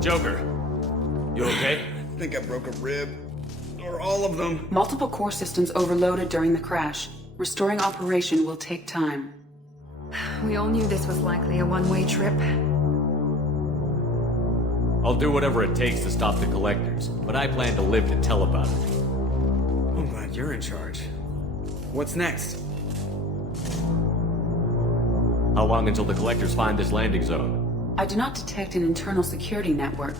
Joker, you okay? I think I broke a rib. Or all of them. Multiple core systems overloaded during the crash. Restoring operation will take time. We all knew this was likely a one-way trip. I'll do whatever it takes to stop the collectors, but I plan to live to tell about it. I'm glad you're in charge. What's next? How long until the collectors find this landing zone? I do not detect an internal security network.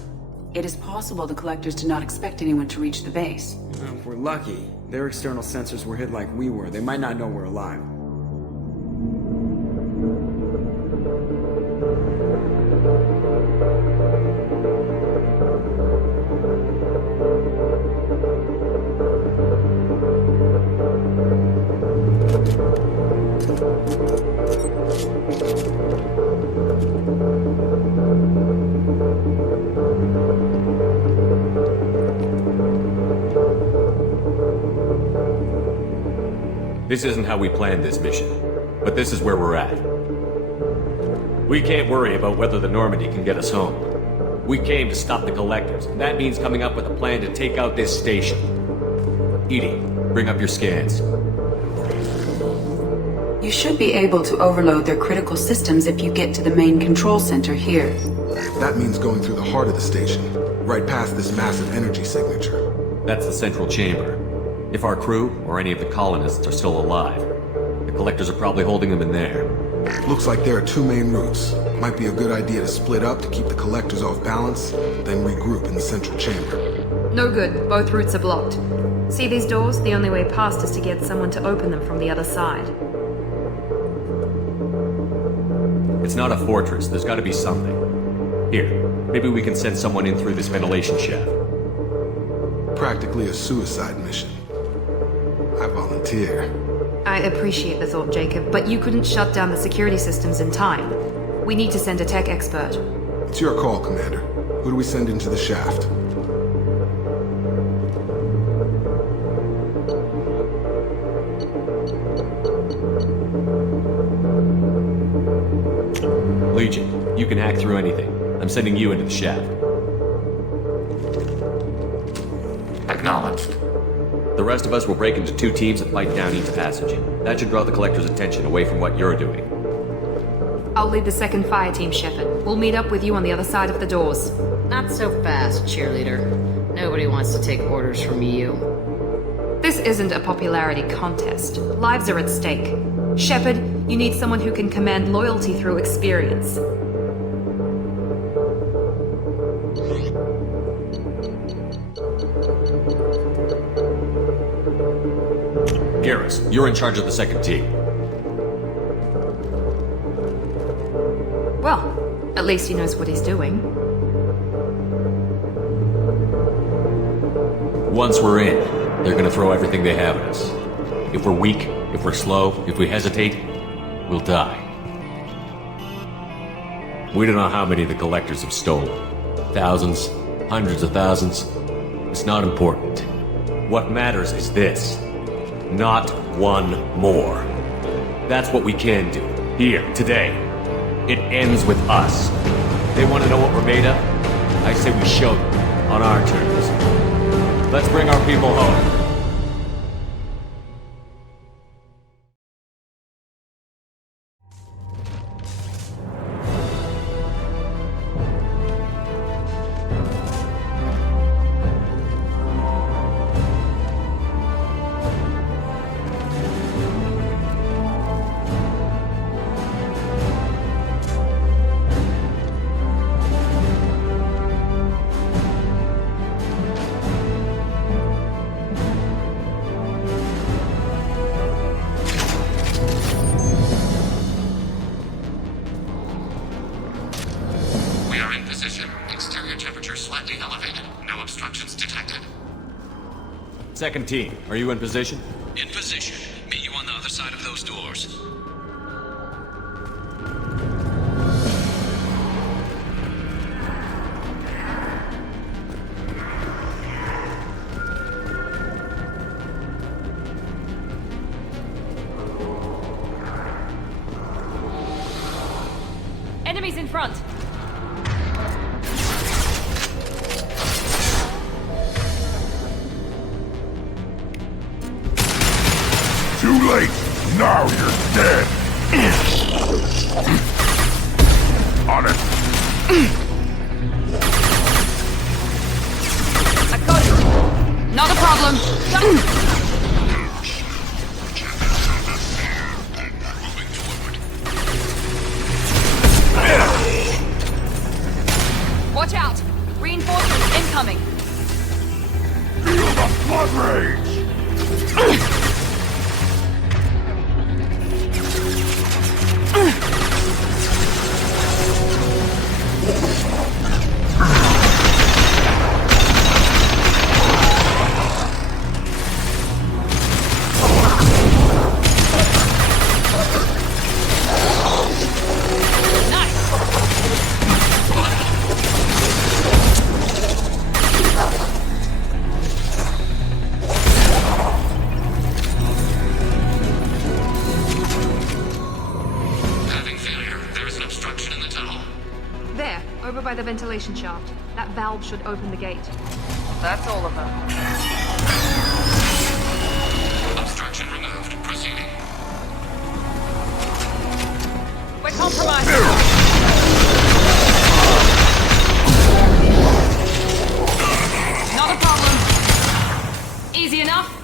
It is possible the collectors did not expect anyone to reach the base. If we're lucky, their external sensors were hit like we were. They might not know we're alive. This isn't how we planned this mission, but this is where we're at. We can't worry about whether the Normandy can get us home. We came to stop the Collectors, and that means coming up with a plan to take out this station. Edie, bring up your scans. You should be able to overload their critical systems if you get to the main control center here. That means going through the heart of the station, right past this massive energy signature. That's the central chamber. If our crew, or any of the colonists, are still alive, the Collectors are probably holding them in there. Looks like there are two main routes. Might be a good idea to split up to keep the Collectors off balance, then regroup in the central chamber. No good. Both routes are blocked. See these doors? The only way past is to get someone to open them from the other side. It's not a fortress. There's gotta be something. Here, maybe we can send someone in through this ventilation shaft. Practically a suicide mission. I volunteer. I appreciate the thought, Jacob, but you couldn't shut down the security systems in time. We need to send a tech expert. It's your call, Commander. Who do we send into the shaft? Legion, you can hack through anything. I'm sending you into the shaft. Acknowledged. The rest of us will break into two teams and fight down each passage. That should draw the Collector's attention away from what you're doing. I'll lead the second fire team, Shepard. We'll meet up with you on the other side of the doors. Not so fast, cheerleader. Nobody wants to take orders from you. This isn't a popularity contest. Lives are at stake. Shepard, you need someone who can command loyalty through experience. Garrus, you're in charge of the second team. Well, at least he knows what he's doing. Once we're in, they're gonna throw everything they have at us. If we're weak, if we're slow, if we hesitate, we'll die. We don't know how many the Collectors have stolen. Thousands, hundreds of thousands. It's not important. What matters is this. Not one more. That's what we can do. Here, today. It ends with us. They want to know what we're made of? I say we show them, on our terms. Let's bring our people home. Second team, are you in position? In position. Meet you on the other side of those doors. Enemies in front! Too late! Now you're dead! On it! I got it! Not a problem! Watch out! Reinforcements incoming! Feel the blood rage! obstruction in the tunnel. There, over by the ventilation shaft. That valve should open the gate. That's all of them. Obstruction removed. Proceeding. We're compromised. Not a problem. Easy enough.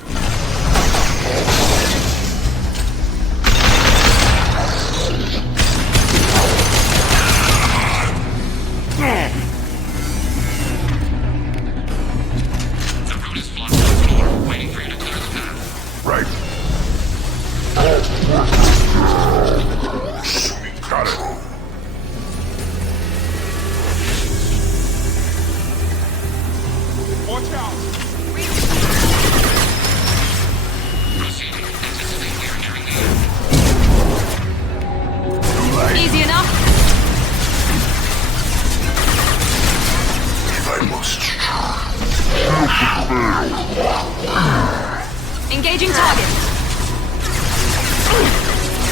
The route is blocked on the floor, waiting for you to clear the path. Right. Got it. Watch out! Proceeding. Anticipate we are nearing the end. Easy enough. I must. Engaging target.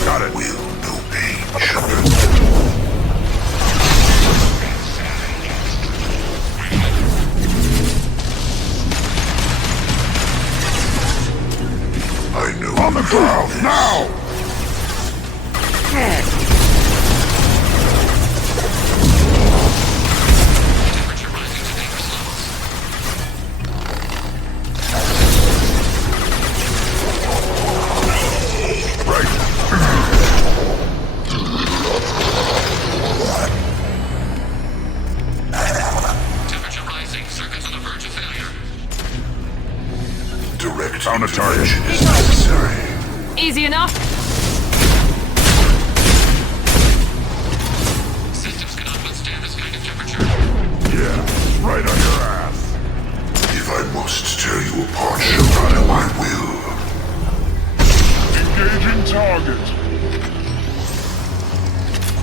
Got it. Will no pain, Shepard. I know. On the ground, now! Temperature rising to dangerous levels. Temperature rising. Circuits on the verge of failure. Direct Found a target. intervention is necessary. Easy enough. Systems cannot withstand this kind of temperature. Yeah, right on your ass. If I must tear you apart, Shepard, I will. Engaging target.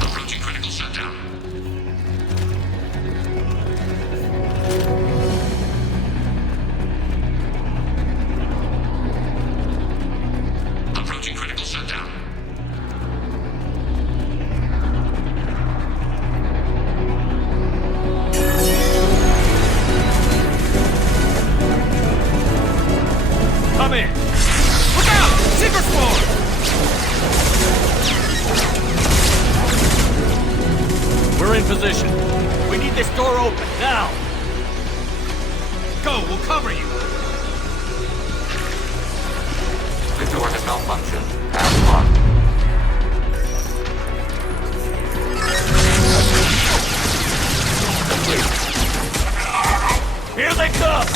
Approaching critical shutdown. Approaching critical shutdown. Come in! Look out! Secret spawn! We're in position. We need this door open, now! Go, we'll cover you! The door has malfunctioned. Pass locked. Here they come!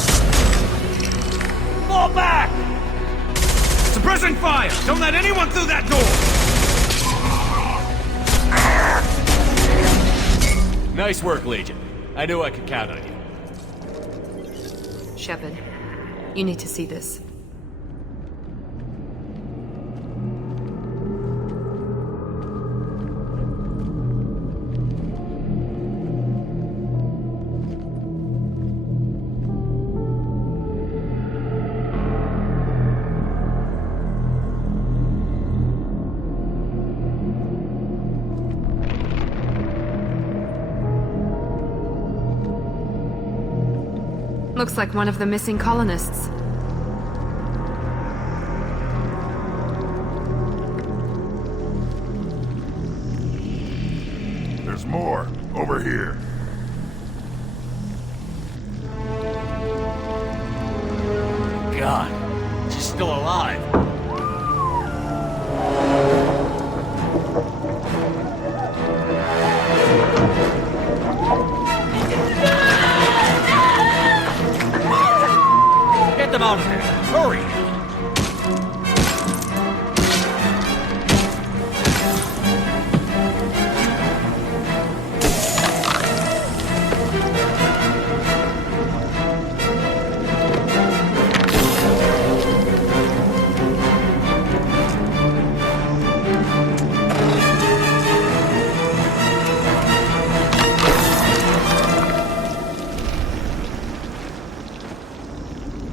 Fall back! Suppressing fire! Don't let anyone through that door! Nice work, Legion. I knew I could count on you. Shepard, you need to see this. Looks like one of the missing colonists. There's more. Over here. God, she's still alive. Get them out of there! Hurry!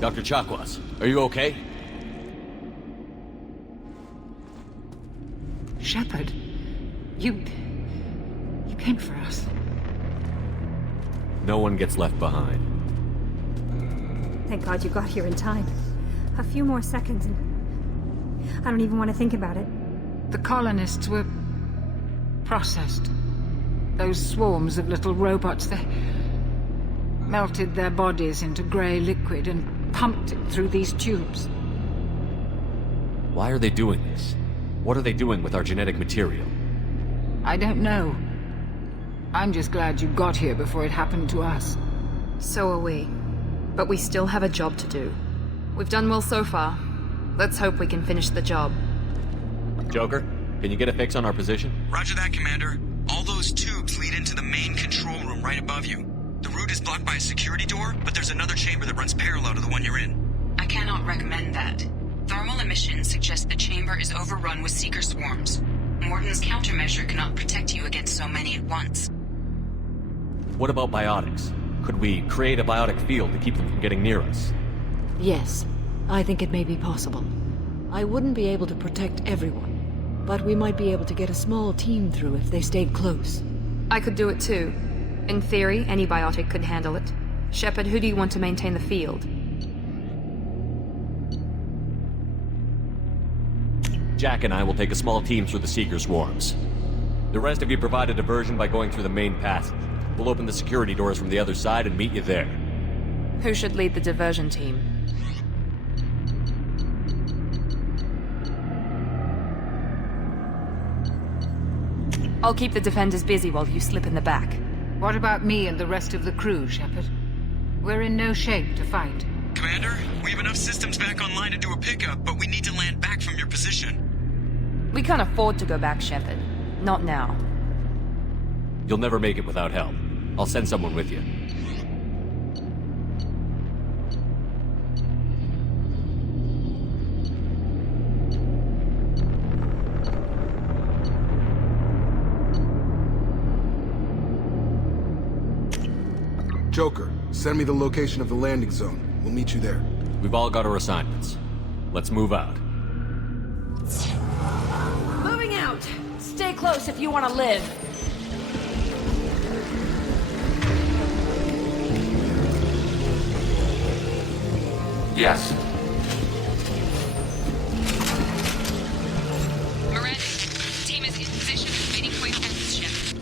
Dr. Chakwas, are you okay? Shepard, you... came for us. No one gets left behind. Thank God you got here in time. A few more seconds and... I don't even want to think about it. The colonists were... processed. Those swarms of little robots, they... melted their bodies into grey liquid and pumped it through these tubes. Why are they doing this? What are they doing with our genetic material? I don't know. I'm just glad you got here before it happened to us. So are we. But we still have a job to do. We've done well so far. Let's hope we can finish the job. Joker, can you get a fix on our position? Roger that, Commander. All those tubes lead into the main control room right above you. The route is blocked by a security door, but there's another chamber that runs parallel to the one you're in. I cannot recommend that. Thermal emissions suggest the chamber is overrun with seeker swarms. Morden's countermeasure cannot protect you against so many at once. What about biotics? Could we create a biotic field to keep them from getting near us? Yes, I think it may be possible. I wouldn't be able to protect everyone, but we might be able to get a small team through if they stayed close. I could do it too. In theory, any biotic could handle it. Shepard, who do you want to maintain the field? Jack and I will take a small team through the Seeker swarms. The rest of you provide a diversion by going through the main passage. We'll open the security doors from the other side and meet you there. Who should lead the diversion team? I'll keep the defenders busy while you slip in the back. What about me and the rest of the crew, Shepard? We're in no shape to fight. Commander, we have enough systems back online to do a pickup, but we need to land back from your position. We can't afford to go back, Shepard. Not now. You'll never make it without help. I'll send someone with you. Joker, send me the location of the landing zone. We'll meet you there. We've all got our assignments. Let's move out. Moving out! Stay close if you want to live. Yes. Miranda, team is in position and waiting for your ship.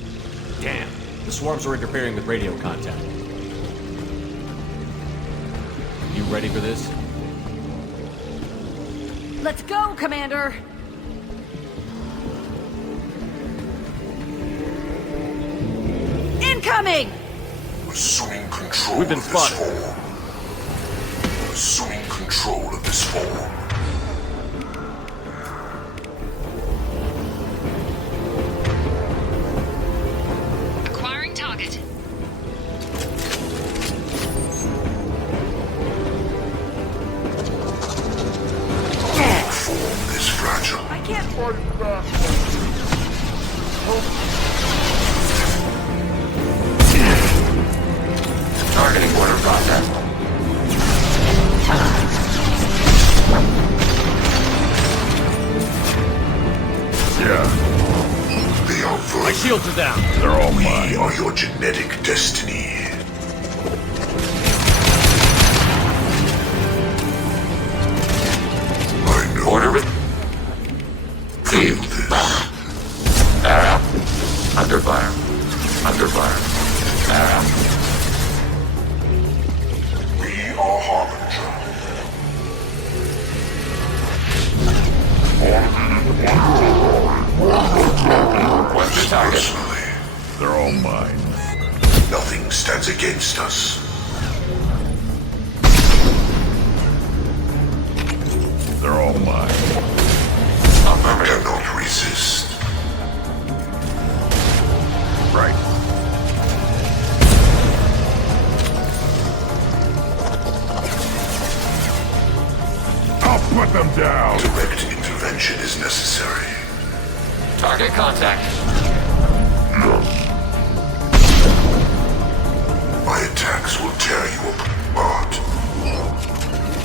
Damn. The swarms are interfering with radio contact. You ready for this? Let's go, Commander! Incoming! Assuming control We've been of this spotted. form. Assuming control of this form. Acquiring target. Form is fragile. I can't... Targeting order process. Yeah. They are My vermin. shields are down. They're all mine. We are your genetic destiny. I know. Order. Feel this. Arrow. Under fire. Under fire. Arrow. We are Harbinger. What's the target? Personally, they're all mine. Nothing stands against us. They're all mine. I cannot resist. Right. I'll put them down. Direct intervention is necessary. Target contact. My attacks will tear you apart.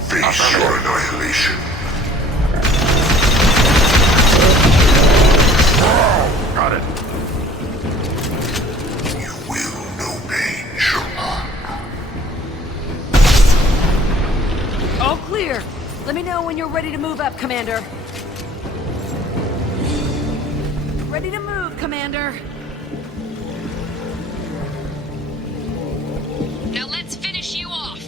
Face your annihilation. Got it. Let me know when you're ready to move up, Commander. Ready to move, Commander. Now let's finish you off.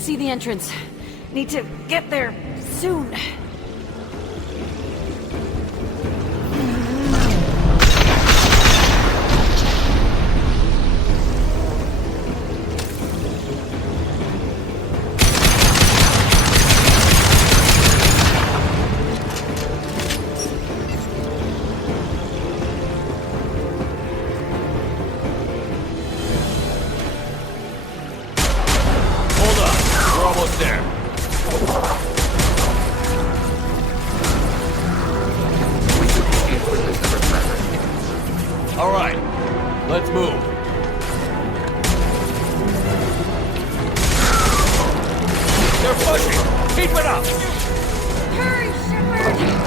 See the entrance. Need to get there soon. Let's move. They're pushing! Keep it up! Hurry, Shepard!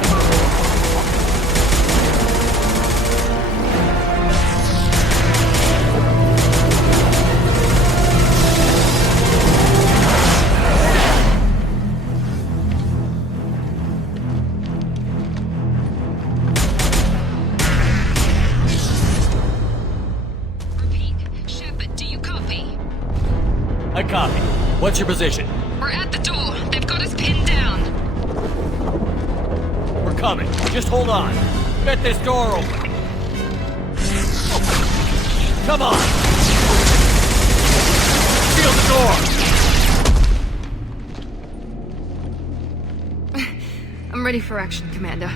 I copy. What's your position? We're at the door. They've got us pinned down. We're coming. Just hold on. Get this door open. Come on! Seal the door! I'm ready for action, Commander.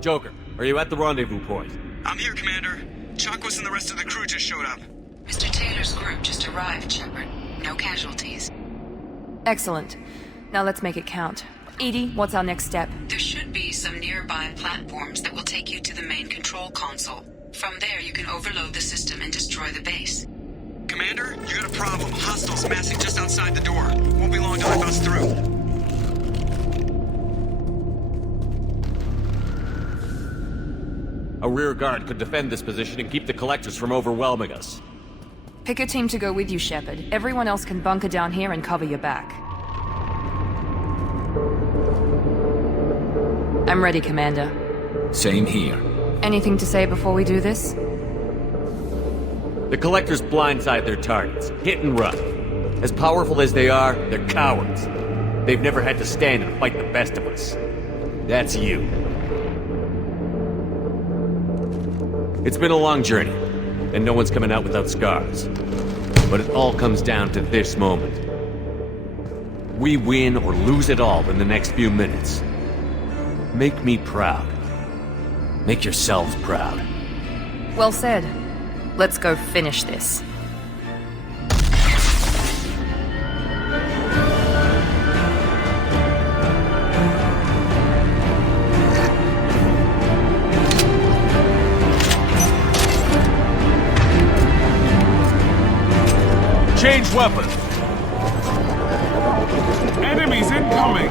Joker, are you at the rendezvous point? I'm here, Commander. Chakwas and the rest of the crew just showed up. Mr. Taylor's group just arrived, Shepard. No casualties. Excellent. Now let's make it count. Edie, what's our next step? There should be some nearby platforms that will take you to the main control console. From there, you can overload the system and destroy the base. Commander, you got a problem. Hostiles massing just outside the door. Won't be long till I bust through. A rear guard could defend this position and keep the collectors from overwhelming us. Pick a team to go with you, Shepard. Everyone else can bunker down here and cover your back. I'm ready, Commander. Same here. Anything to say before we do this? The collectors blindside their targets, hit and run. As powerful as they are, they're cowards. They've never had to stand and fight the best of us. That's you. It's been a long journey, and no one's coming out without scars. But it all comes down to this moment. We win or lose it all in the next few minutes. Make me proud. Make yourselves proud. Well said. Let's go finish this. Change weapons! Enemies incoming!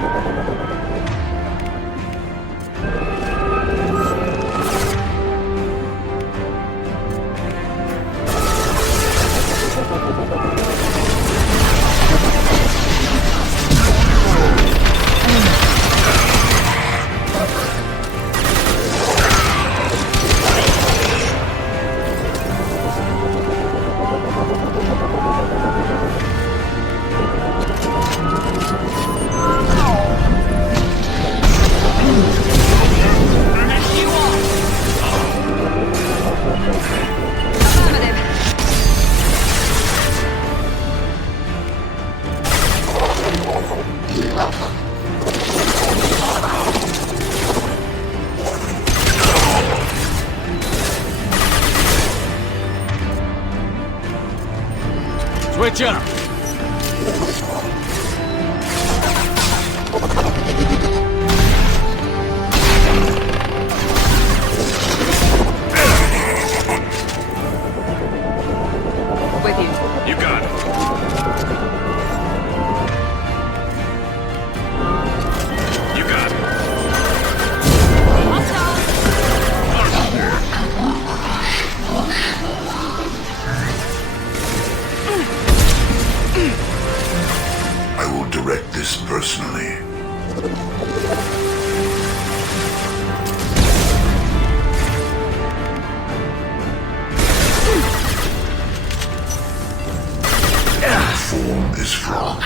Switch up! With you. You got it. You got it. I will direct this personally. Form is frog.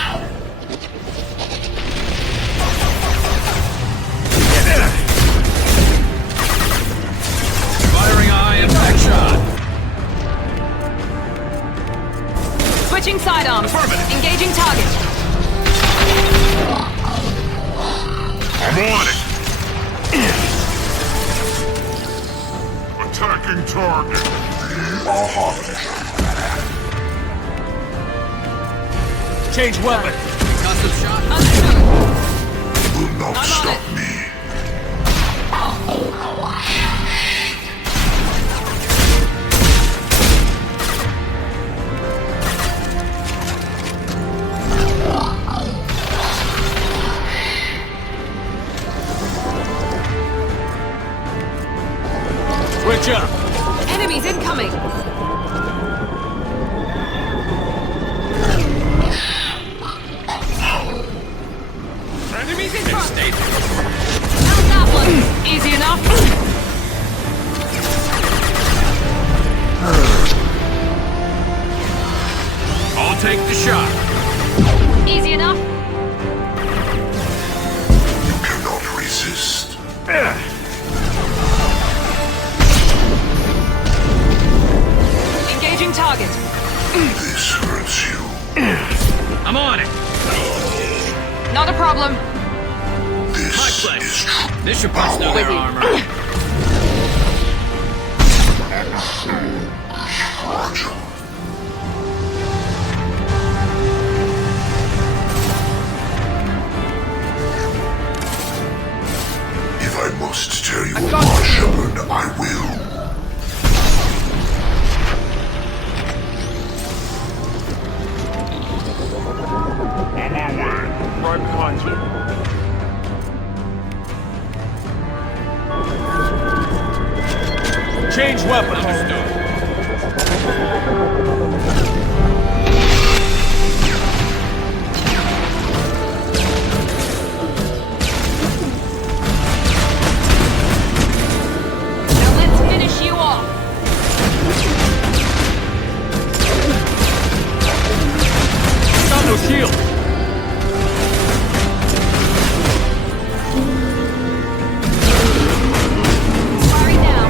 Firing eye and back shot. Switching sidearms. Engaging target. I'm on it. Attacking target. Change weapon. Custom shot. Will not stop me. Switch up. Enemies incoming. Enemies in front. How's that one? Easy enough. I'll take the shot. Easy enough. You cannot resist. Engaging target. This hurts you. I'm on it. Not a problem. My place. This should bust through their armor. If I must tear you apart, Shepard, I will. I'm on way. Right behind you. Change weapon. Understood. Now let's finish you off. Got no shield. Firing now.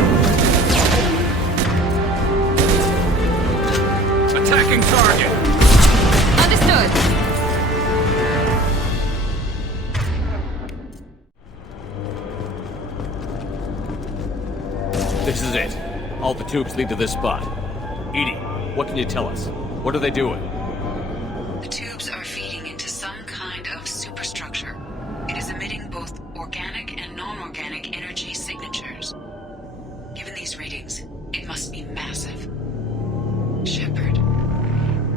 Attacking target. Understood. This is it. All the tubes lead to this spot. Edie, what can you tell us? What are they doing? The tubes are feeding into some kind of superstructure. It is emitting both organic and non-organic energy signatures. Given these readings, it must be massive. Shepard,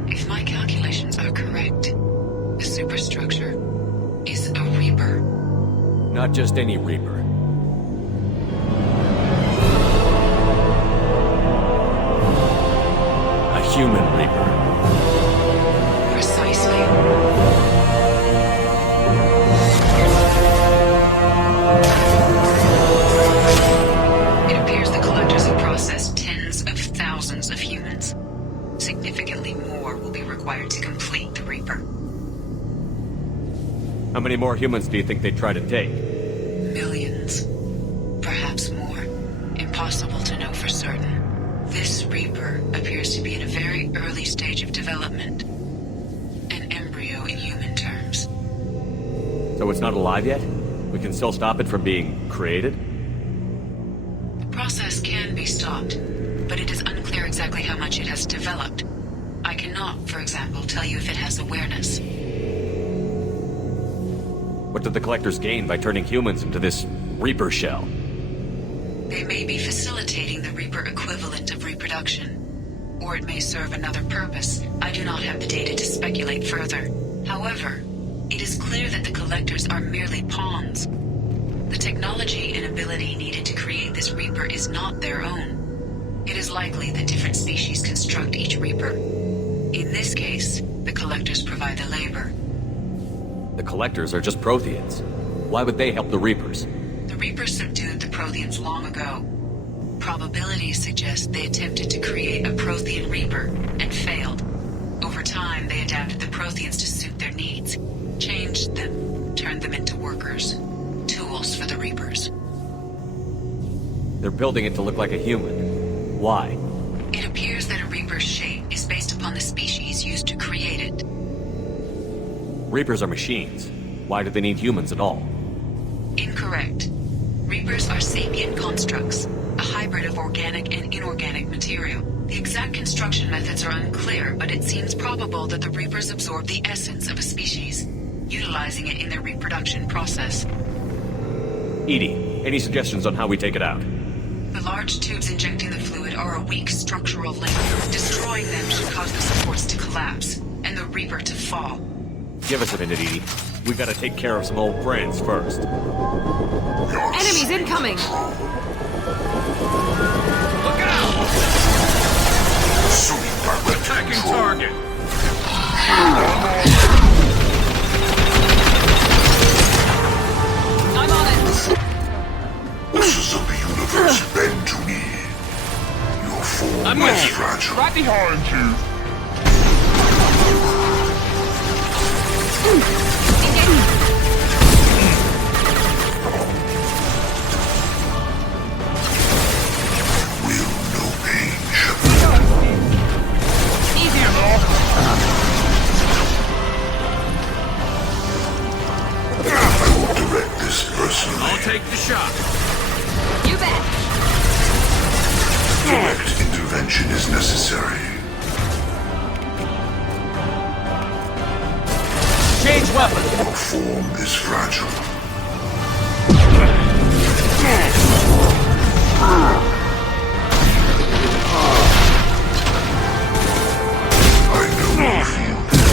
if my calculations are correct, the superstructure is a Reaper. Not just any Reaper. A human Reaper. Precisely. It appears the collectors have processed tens of thousands of humans. Significantly more will be required to complete the Reaper. How many more humans do you think they try to take? Millions. Perhaps more. Impossible to know for certain. This Reaper appears to be in a very early stage of development. An embryo in human terms. So it's not alive yet? We can still stop it from being created? The process can be stopped, but it is unclear exactly how much it has developed. I can not, for example, tell you if it has awareness. What did the Collectors gain by turning humans into this Reaper shell? They may be facilitating the Reaper equivalent of reproduction, or it may serve another purpose. I do not have the data to speculate further. However, it is clear that the Collectors are merely pawns. The technology and ability needed to create this Reaper is not their own. It is likely that different species construct each Reaper. In this case, the Collectors provide the labor. The Collectors are just Protheans. Why would they help the Reapers? The Reapers subdued the Protheans long ago. Probabilities suggest they attempted to create a Prothean Reaper and failed. Over time, they adapted the Protheans to suit their needs, changed them, turned them into workers, tools for the Reapers. They're building it to look like a human. Why? It appears that a Reaper's shape is based upon the species used to create it. Reapers are machines. Why do they need humans at all? Incorrect. Reapers are sapient constructs, a hybrid of organic and inorganic material. The exact construction methods are unclear, but it seems probable that the Reapers absorb the essence of a species, utilizing it in their reproduction process. EDI, any suggestions on how we take it out? The large tubes injecting the fluid are a weak structural link. Destroying them should cause the supports to collapse, and the Reaper to fall. Give us a minute, EDI. We gotta take care of some old friends first. Enemies incoming! Look out! Attacking target! I'm on it! Forces of the universe bend to me. Your form I'm with is you! fragile. Right behind you! I'll take the shot. You bet. Direct intervention is necessary. Change weapon. Your form is fragile. I know you feel this.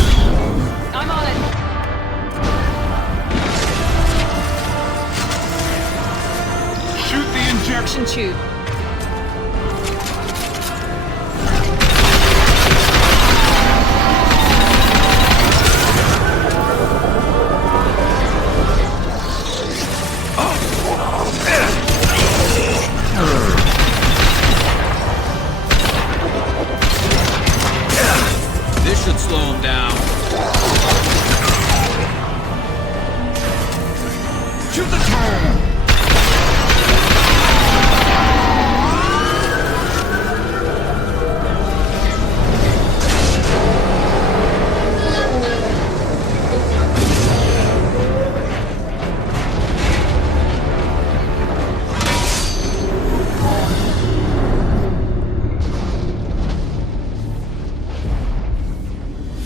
I'm on it. Shoot the injection tube. This should slow him down. Shoot the tube!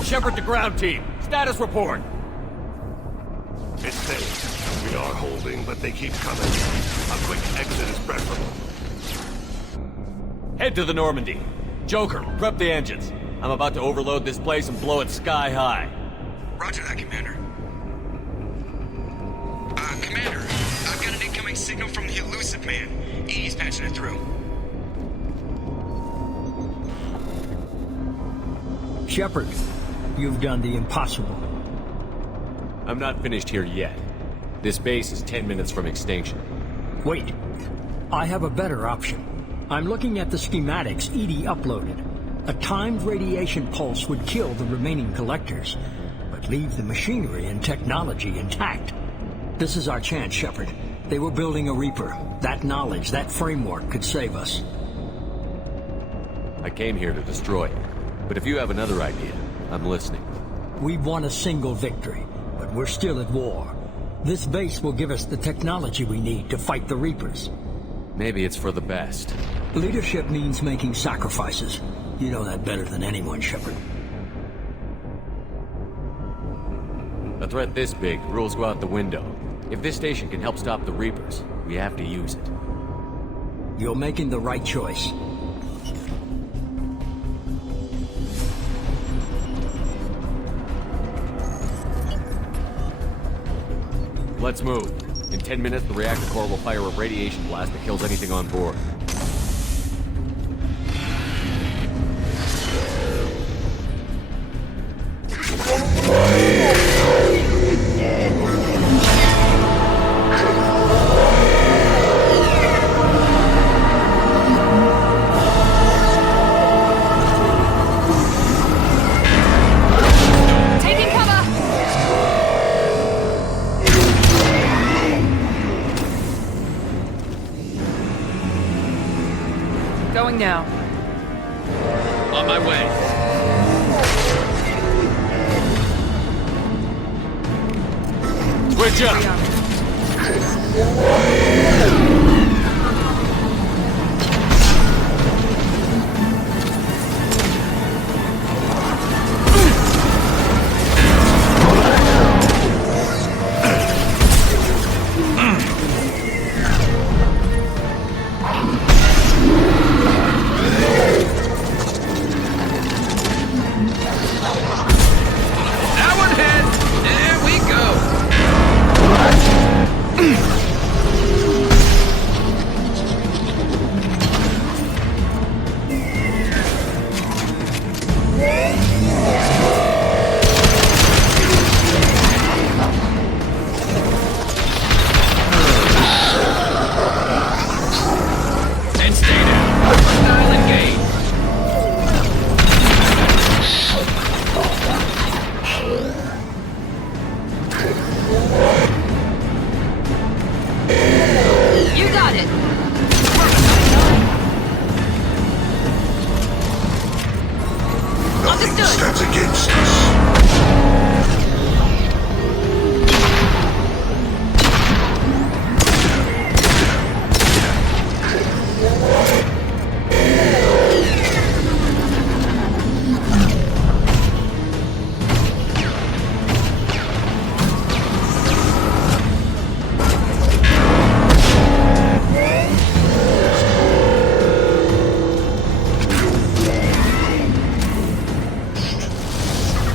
Shepard to ground team. Status report. It's safe. We are holding, but they keep coming. A quick exit is preferable. Head to the Normandy. Joker, prep the engines. I'm about to overload this place and blow it sky high. Roger that, Commander. Commander, I've got an incoming signal from the Elusive Man. He's patching it through. Shepard, you've done the impossible. I'm not finished here yet. This base is 10 minutes from extinction. Wait. I have a better option. I'm looking at the schematics EDI uploaded. A timed radiation pulse would kill the remaining collectors, but leave the machinery and technology intact. This is our chance, Shepard. They were building a Reaper. That knowledge, that framework could save us. I came here to destroy it. But if you have another idea, I'm listening. We've won a single victory, but we're still at war. This base will give us the technology we need to fight the Reapers. Maybe it's for the best. Leadership means making sacrifices. You know that better than anyone, Shepard. A threat this big, rules go out the window. If this station can help stop the Reapers, we have to use it. You're making the right choice. Let's move. In 10 minutes, the reactor core will fire a radiation blast that kills anything on board. Taking cover! Going now. On my way. Switch up! That one hit! There we go! And stay down. Style engage. You got it! Nothing stands against us.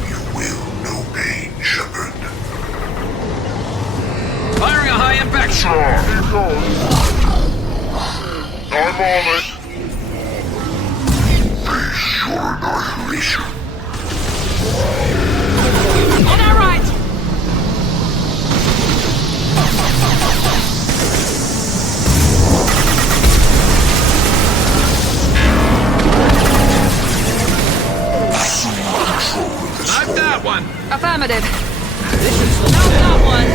You will know pain, Shepard. Firing a high impact. Sure, he goes. I'm on it. Face your annihilation. On our right! I've got one. Affirmative. No, not one.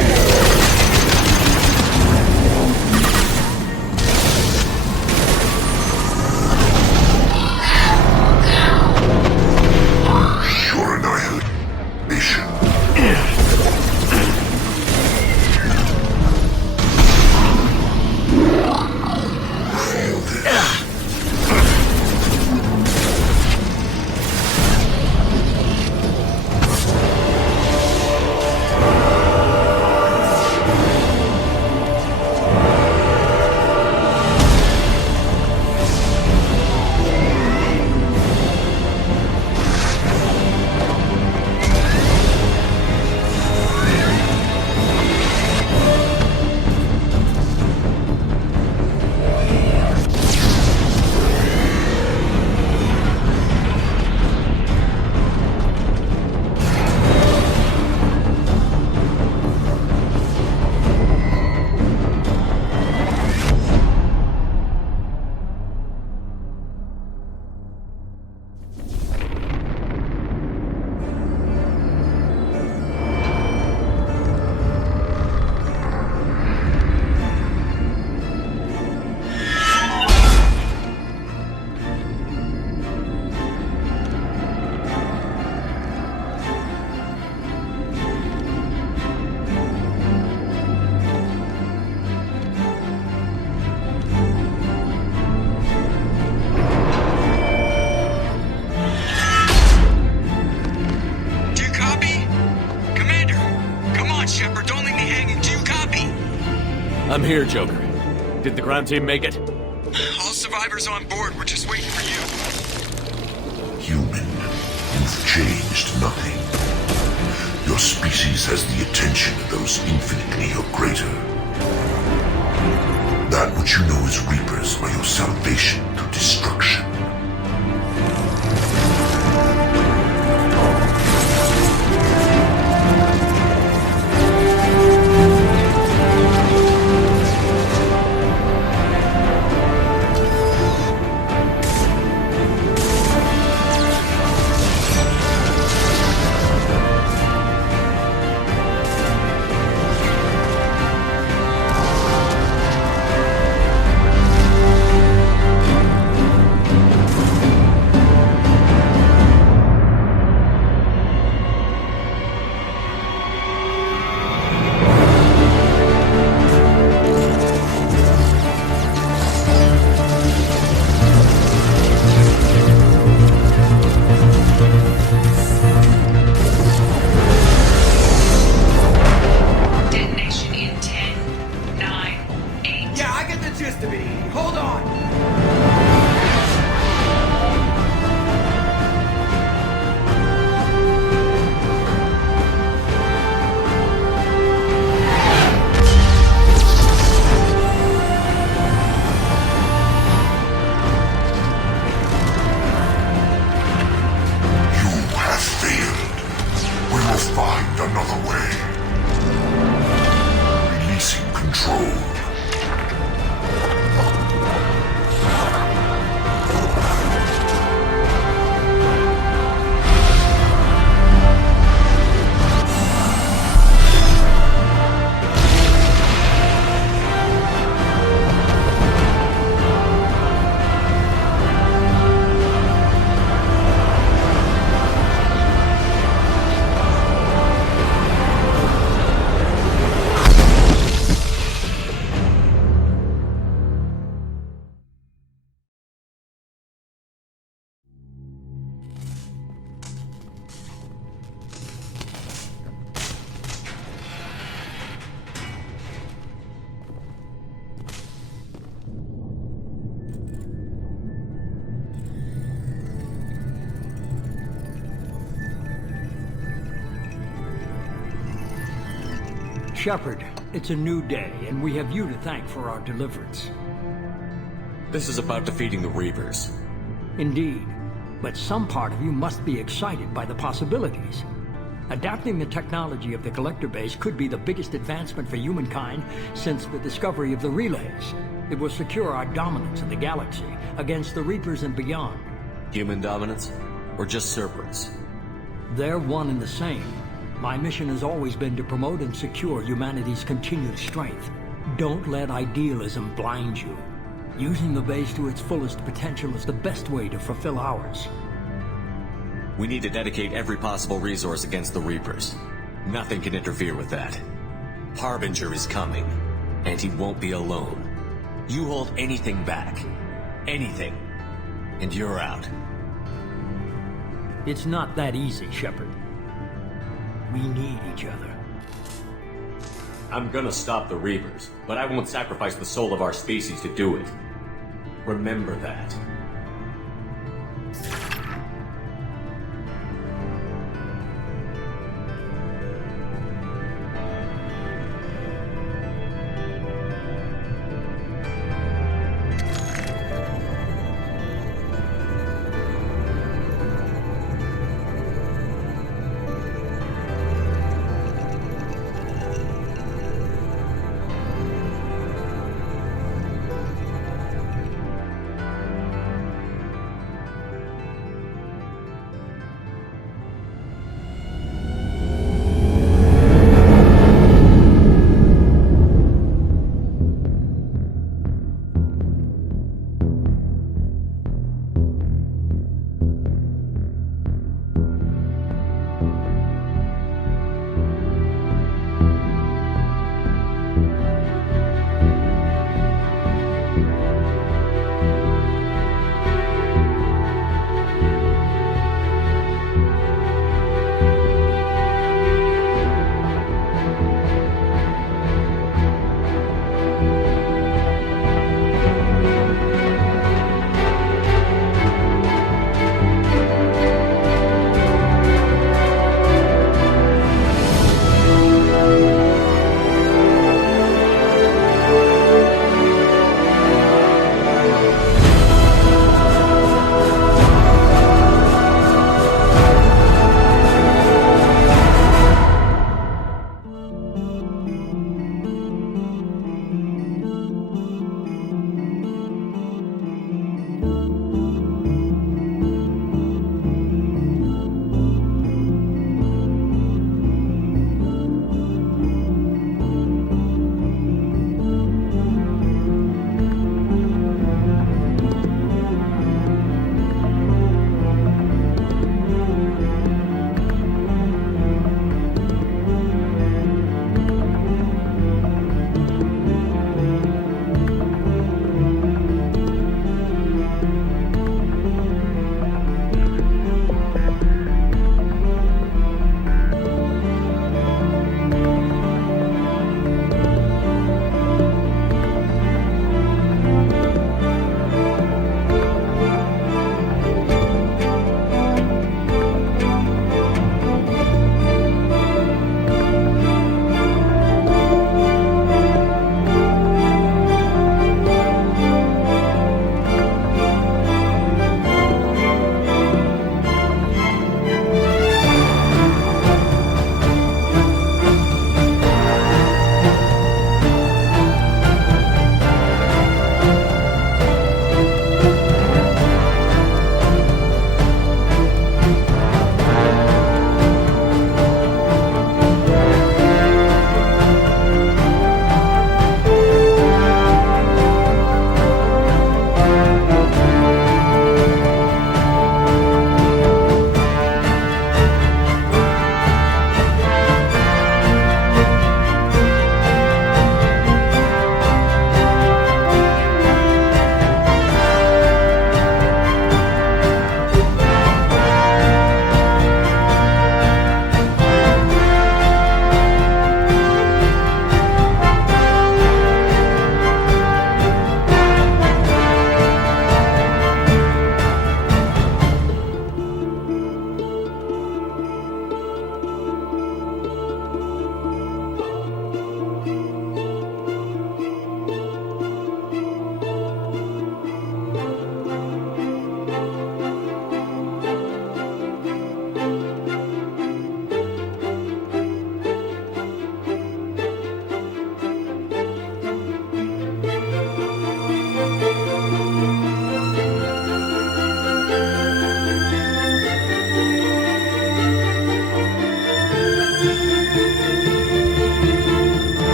Your annihilation. Feel this. I'm here, Joker. Did the ground team make it? All survivors on board. We're just waiting for you. Human, you've changed nothing. Your species has the attention of those infinitely or greater. That which you know as Reapers are your salvation through destruction. Shepard, it's a new day, and we have you to thank for our deliverance. This is about defeating the Reapers. Indeed, but some part of you must be excited by the possibilities. Adapting the technology of the Collector base could be the biggest advancement for humankind since the discovery of the relays. It will secure our dominance in the galaxy against the Reapers and beyond. Human dominance? Or just Cerberus? They're one and the same. My mission has always been to promote and secure humanity's continued strength. Don't let idealism blind you. Using the base to its fullest potential is the best way to fulfill ours. We need to dedicate every possible resource against the Reapers. Nothing can interfere with that. Harbinger is coming, and he won't be alone. You hold anything back, anything, and you're out. It's not that easy, Shepard. We need each other. I'm gonna stop the Reapers, but I won't sacrifice the soul of our species to do it. Remember that.